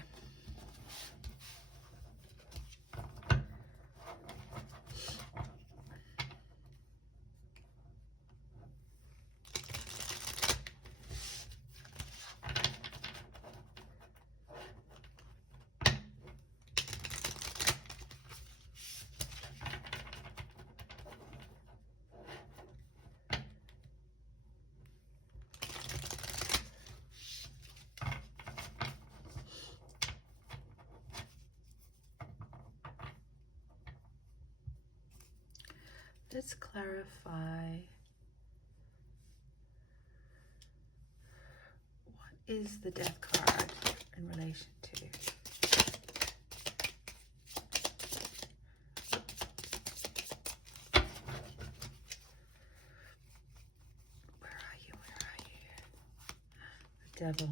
Let's clarify. What is the Death card in relation to? Where are you? Where are you? The Devil.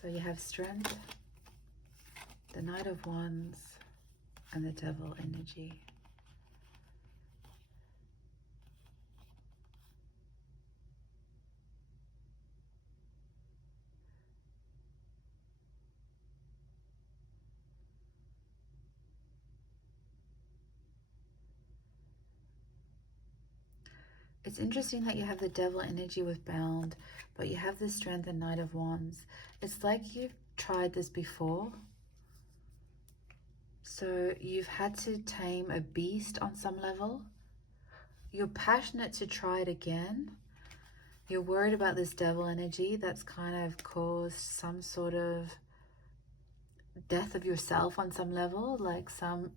So you have Strength, the Knight of Wands, and the Devil energy. It's interesting that you have the Devil energy with Bound, but you have the Strength and Knight of Wands. It's like you've tried this before. So you've had to tame a beast on some level. You're passionate to try it again. You're worried about this Devil energy that's kind of caused some sort of death of yourself on some level, like some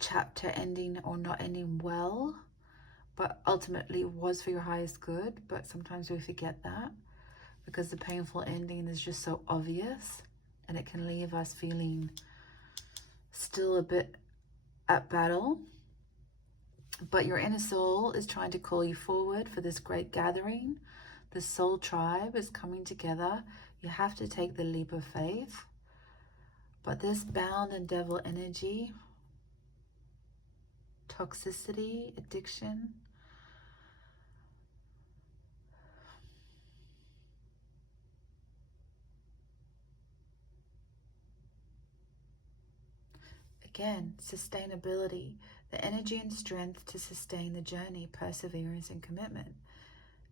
chapter ending or not ending well, but ultimately was for your highest good. But sometimes we forget that because the painful ending is just so obvious, and it can leave us feeling still a bit at battle. But your inner soul is trying to call you forward for this great gathering. The soul tribe is coming together. You have to take the leap of faith. But this Bound and Devil energy, toxicity, addiction, again, sustainability, the energy and strength to sustain the journey, perseverance and commitment,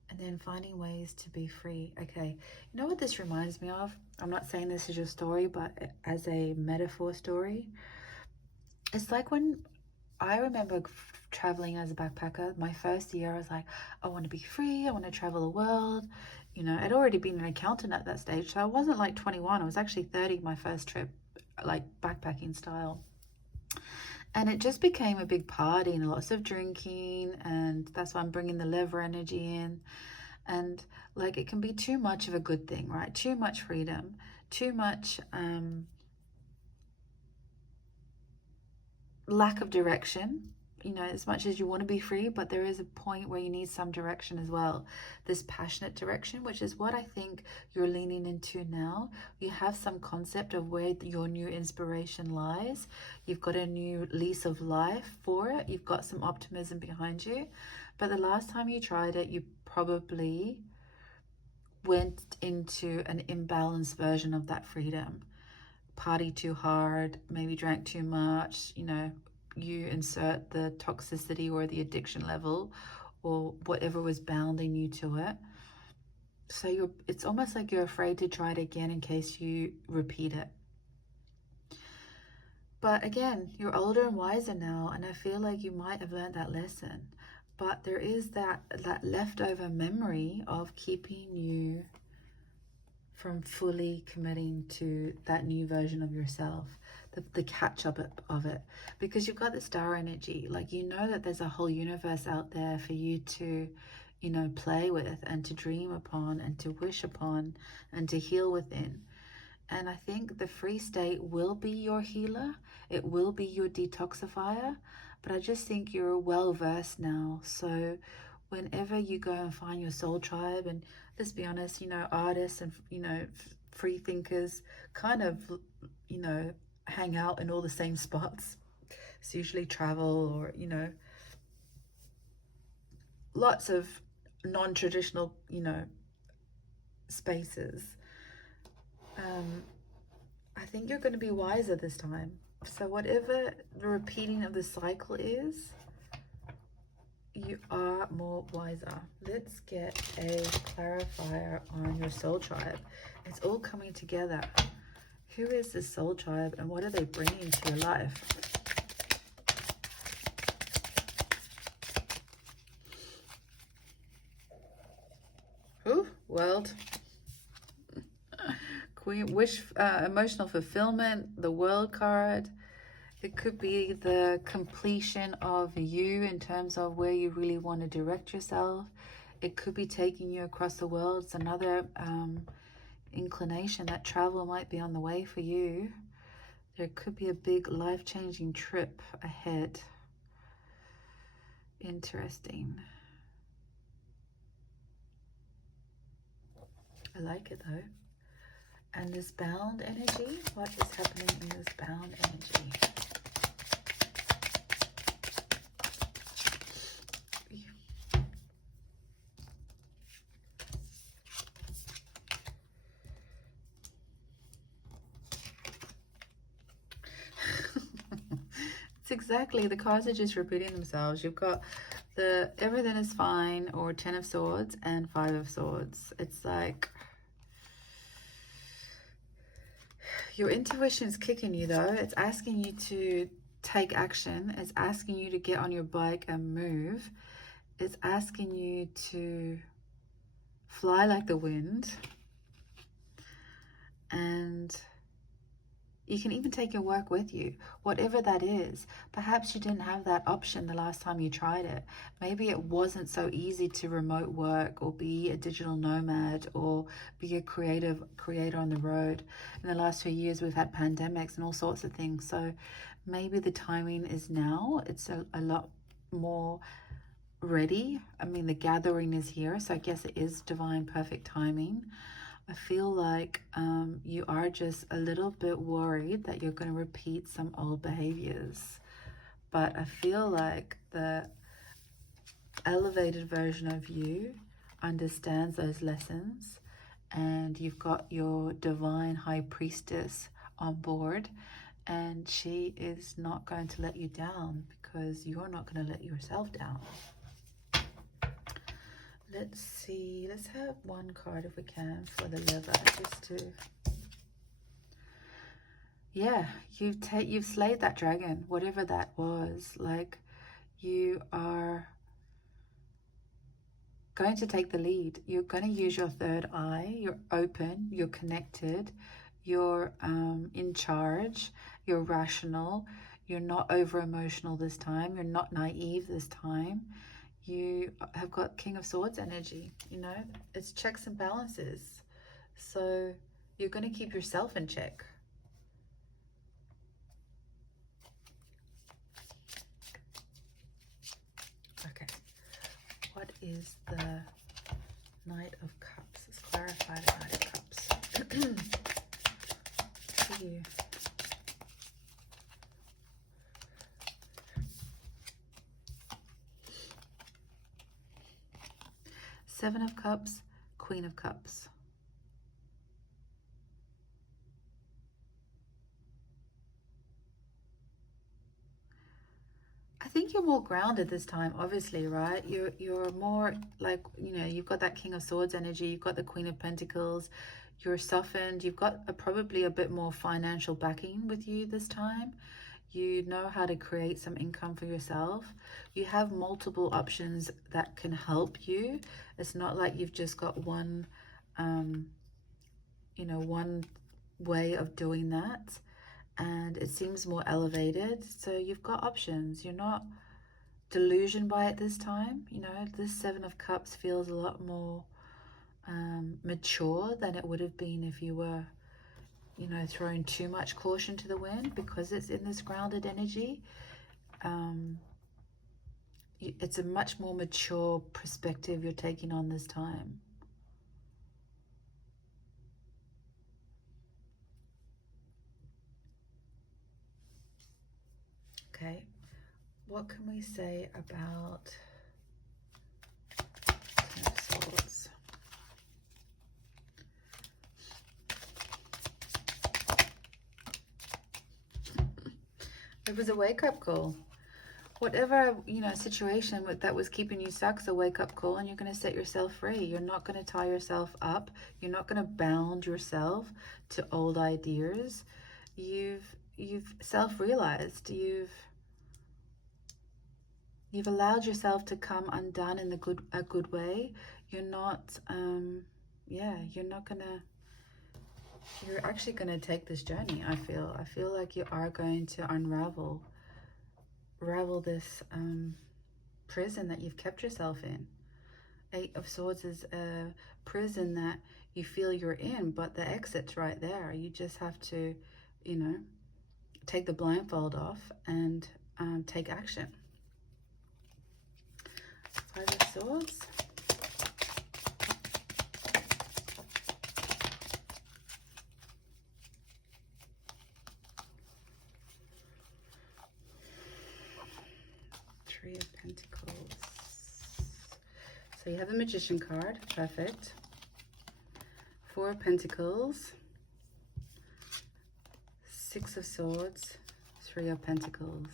and then finding ways to be free. Okay, you know what this reminds me of? I'm not saying this is your story, but as a metaphor story, it's like when I remember traveling as a backpacker. My first year, I was like, I want to be free. I want to travel the world. You know, I'd already been an accountant at that stage, so I wasn't like 21. I was actually 30 my first trip, like backpacking style. And it just became a big party and lots of drinking, and that's why I'm bringing the liver energy in. And like, it can be too much of a good thing, right? Too much freedom, too much lack of direction. You know, as much as you want to be free, but there is a point where you need some direction as well. This passionate direction, which is what I think you're leaning into now. You have some concept of where your new inspiration lies. You've got a new lease of life for it. You've got some optimism behind you. But the last time you tried it, you probably went into an imbalanced version of that freedom. Party too hard, maybe drank too much, you know, you insert the toxicity or the addiction level or whatever was bounding you to it. So it's almost like you're afraid to try it again in case you repeat it. But again, you're older and wiser now, and I feel like you might have learned that lesson. But there is that leftover memory of keeping you from fully committing to that new version of yourself, the catch up of it, because you've got the star energy. Like, you know that there's a whole universe out there for you to, you know, play with and to dream upon and to wish upon and to heal within. And I think the free state will be your healer. It will be your detoxifier. But I just think you're well versed now. So whenever you go and find your soul tribe, and let's be honest, you know, artists and, you know, free thinkers kind of, you know, hang out in all the same spots. It's usually travel or, you know, lots of non-traditional, you know, spaces. I think you're going to be wiser this time. So whatever the repeating of the cycle is, you are more wiser. Let's get a clarifier on your soul tribe. It's all coming together. Who is this soul tribe and what are they bringing to your life? Who? World. Emotional fulfillment, the World card. It could be the completion of you in terms of where you really want to direct yourself. It could be taking you across the world. It's another inclination that travel might be on the way for you. There could be a big life-changing trip ahead. Interesting. I like it though. And this bound energy, what is happening in this bound energy? It's exactly, the cards are just repeating themselves. You've got the everything is fine, or 10 of Swords and 5 of Swords. It's like your intuition's kicking you though. It's asking you to take action. It's asking you to get on your bike and move. It's asking you to fly like the wind. And you can even take your work with you, whatever that is. Perhaps you didn't have that option the last time you tried it. Maybe it wasn't so easy to remote work or be a digital nomad or be a creator on the road. In the last few years, we've had pandemics and all sorts of things. So maybe the timing is now. It's a lot more ready. I mean, the gathering is here. So I guess it is divine perfect timing. I feel like you are just a little bit worried that you're going to repeat some old behaviors. But I feel like the elevated version of you understands those lessons, and you've got your divine high priestess on board, and she is not going to let you down because you're not going to let yourself down. Let's see, let's have one card if we can for the Lover, just to, yeah, you've slayed that dragon, whatever that was. Like, you are going to take the lead. You're going to use your third eye. You're open, you're connected, you're in charge, you're rational, you're not over emotional this time, you're not naive this time. You have got King of Swords energy, you know, it's checks and balances. So you're going to keep yourself in check. Okay, what is the Knight of Cups? Let's clarify the Knight of Cups. For you. Seven of Cups, Queen of Cups. I think you're more grounded this time, obviously, right? You're more like, you know, you've got that King of Swords energy, you've got the Queen of Pentacles, you're softened, you've got probably a bit more financial backing with you this time. You know how to create some income for yourself. You have multiple options that can help you. It's not like you've just got one, you know, one way of doing that. And it seems more elevated. So you've got options. You're not delusioned by it this time. You know, this Seven of Cups feels a lot more mature than it would have been if you were, you know, throwing too much caution to the wind, because it's in this grounded energy. It's a much more mature perspective you're taking on this time. Okay, what can we say about Ten of Swords? It was a wake-up call. Whatever, you know, situation that was keeping you stuck is a wake-up call, and you're going to set yourself free. You're not going to tie yourself up. You're not going to bound yourself to old ideas. You've self-realized. You've allowed yourself to come undone in a good way. You're not, yeah, you're not going to you're actually going to take this journey. I feel like you are going to unravel this prison that you've kept yourself in. Eight of Swords is a prison that you feel you're in, but the exit's right there. You just have to, you know, take the blindfold off and take action. Five of Swords. Three of Pentacles. So you have the Magician card. Perfect. Four of Pentacles. Six of Swords. Three of Pentacles.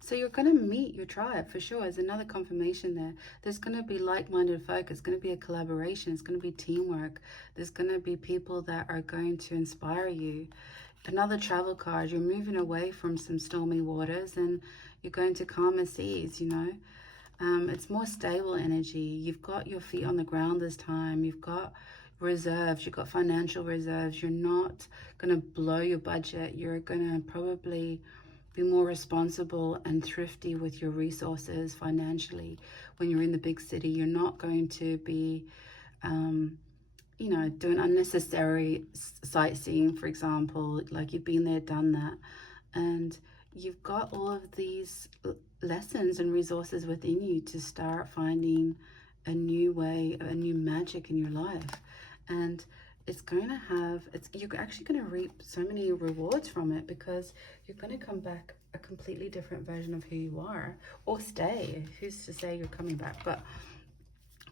So you're going to meet your tribe for sure. There's another confirmation there. There's going to be like-minded folk. It's going to be a collaboration. It's going to be teamwork. There's going to be people that are going to inspire you. Another travel card. You're moving away from some stormy waters and you're going to calmer seas, you know. It's more stable energy. You've got your feet on the ground this time. You've got reserves. You've got financial reserves. You're not going to blow your budget. You're going to probably be more responsible and thrifty with your resources financially. When you're in the big city, you're not going to be, you know, doing unnecessary sightseeing, for example. Like, you've been there, done that. And you've got all of these lessons and resources within you to start finding a new way, a new magic in your life. And it's going to have, you're actually going to reap so many rewards from it, because you're going to come back a completely different version of who you are, or stay. Who's to say you're coming back? But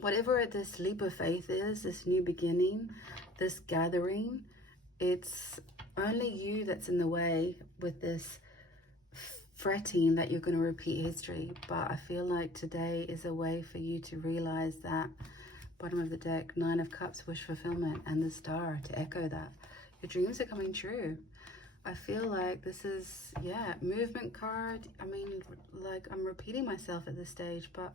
whatever this leap of faith is, this new beginning, this gathering, it's only you that's in the way with this fretting that you're going to repeat history. But I feel like today is a way for you to realize that. Bottom of the deck, Nine of Cups, wish fulfillment, and the Star to echo that. Your dreams are coming true. I feel like this is, yeah, movement card. I mean, like, I'm repeating myself at this stage, but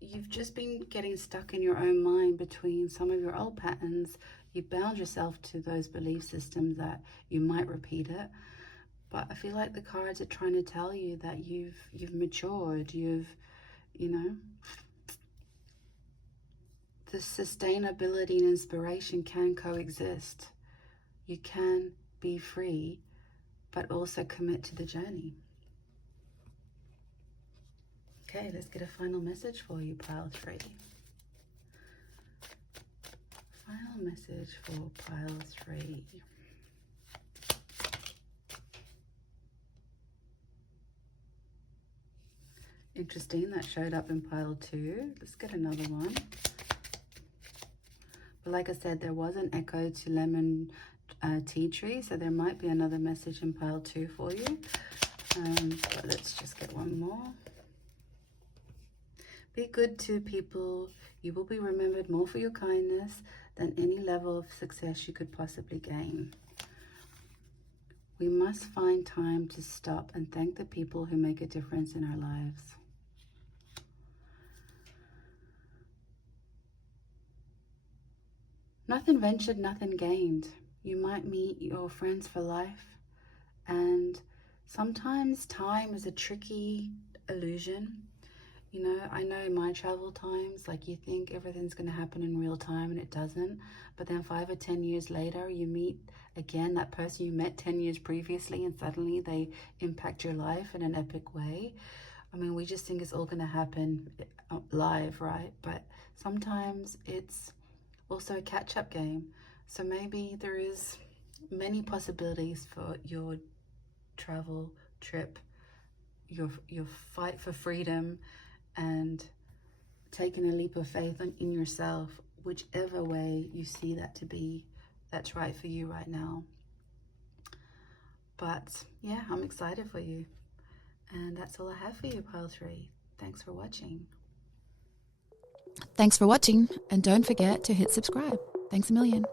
you've just been getting stuck in your own mind between some of your old patterns. You've bound yourself to those belief systems that you might repeat it. But I feel like the cards are trying to tell you that you've matured, you know, the sustainability and inspiration can coexist. You can be free, but also commit to the journey. Okay, let's get a final message for you, pile 3. Final message for pile 3. Interesting, that showed up in pile 2. Let's get another one. But like I said, there was an echo to lemon tea tree, so there might be another message in pile 2 for you. But let's just get one more. Be good to people. You will be remembered more for your kindness than any level of success you could possibly gain. We must find time to stop and thank the people who make a difference in our lives. Nothing ventured, nothing gained. You might meet your friends for life, and sometimes time is a tricky illusion. You know, I know in my travel times, like, you think everything's going to happen in real time and it doesn't. But then 5 or 10 years later, you meet again that person you met 10 years previously, and suddenly they impact your life in an epic way. I mean, we just think it's all going to happen live, right? But sometimes it's also a catch-up game. So maybe there is many possibilities for your travel trip, your fight for freedom, and taking a leap of faith in yourself, whichever way you see that to be, that's right for you right now. But yeah, I'm excited for you. And that's all I have for you, pile 3. Thanks for watching. Thanks for watching, and don't forget to hit subscribe. Thanks a million.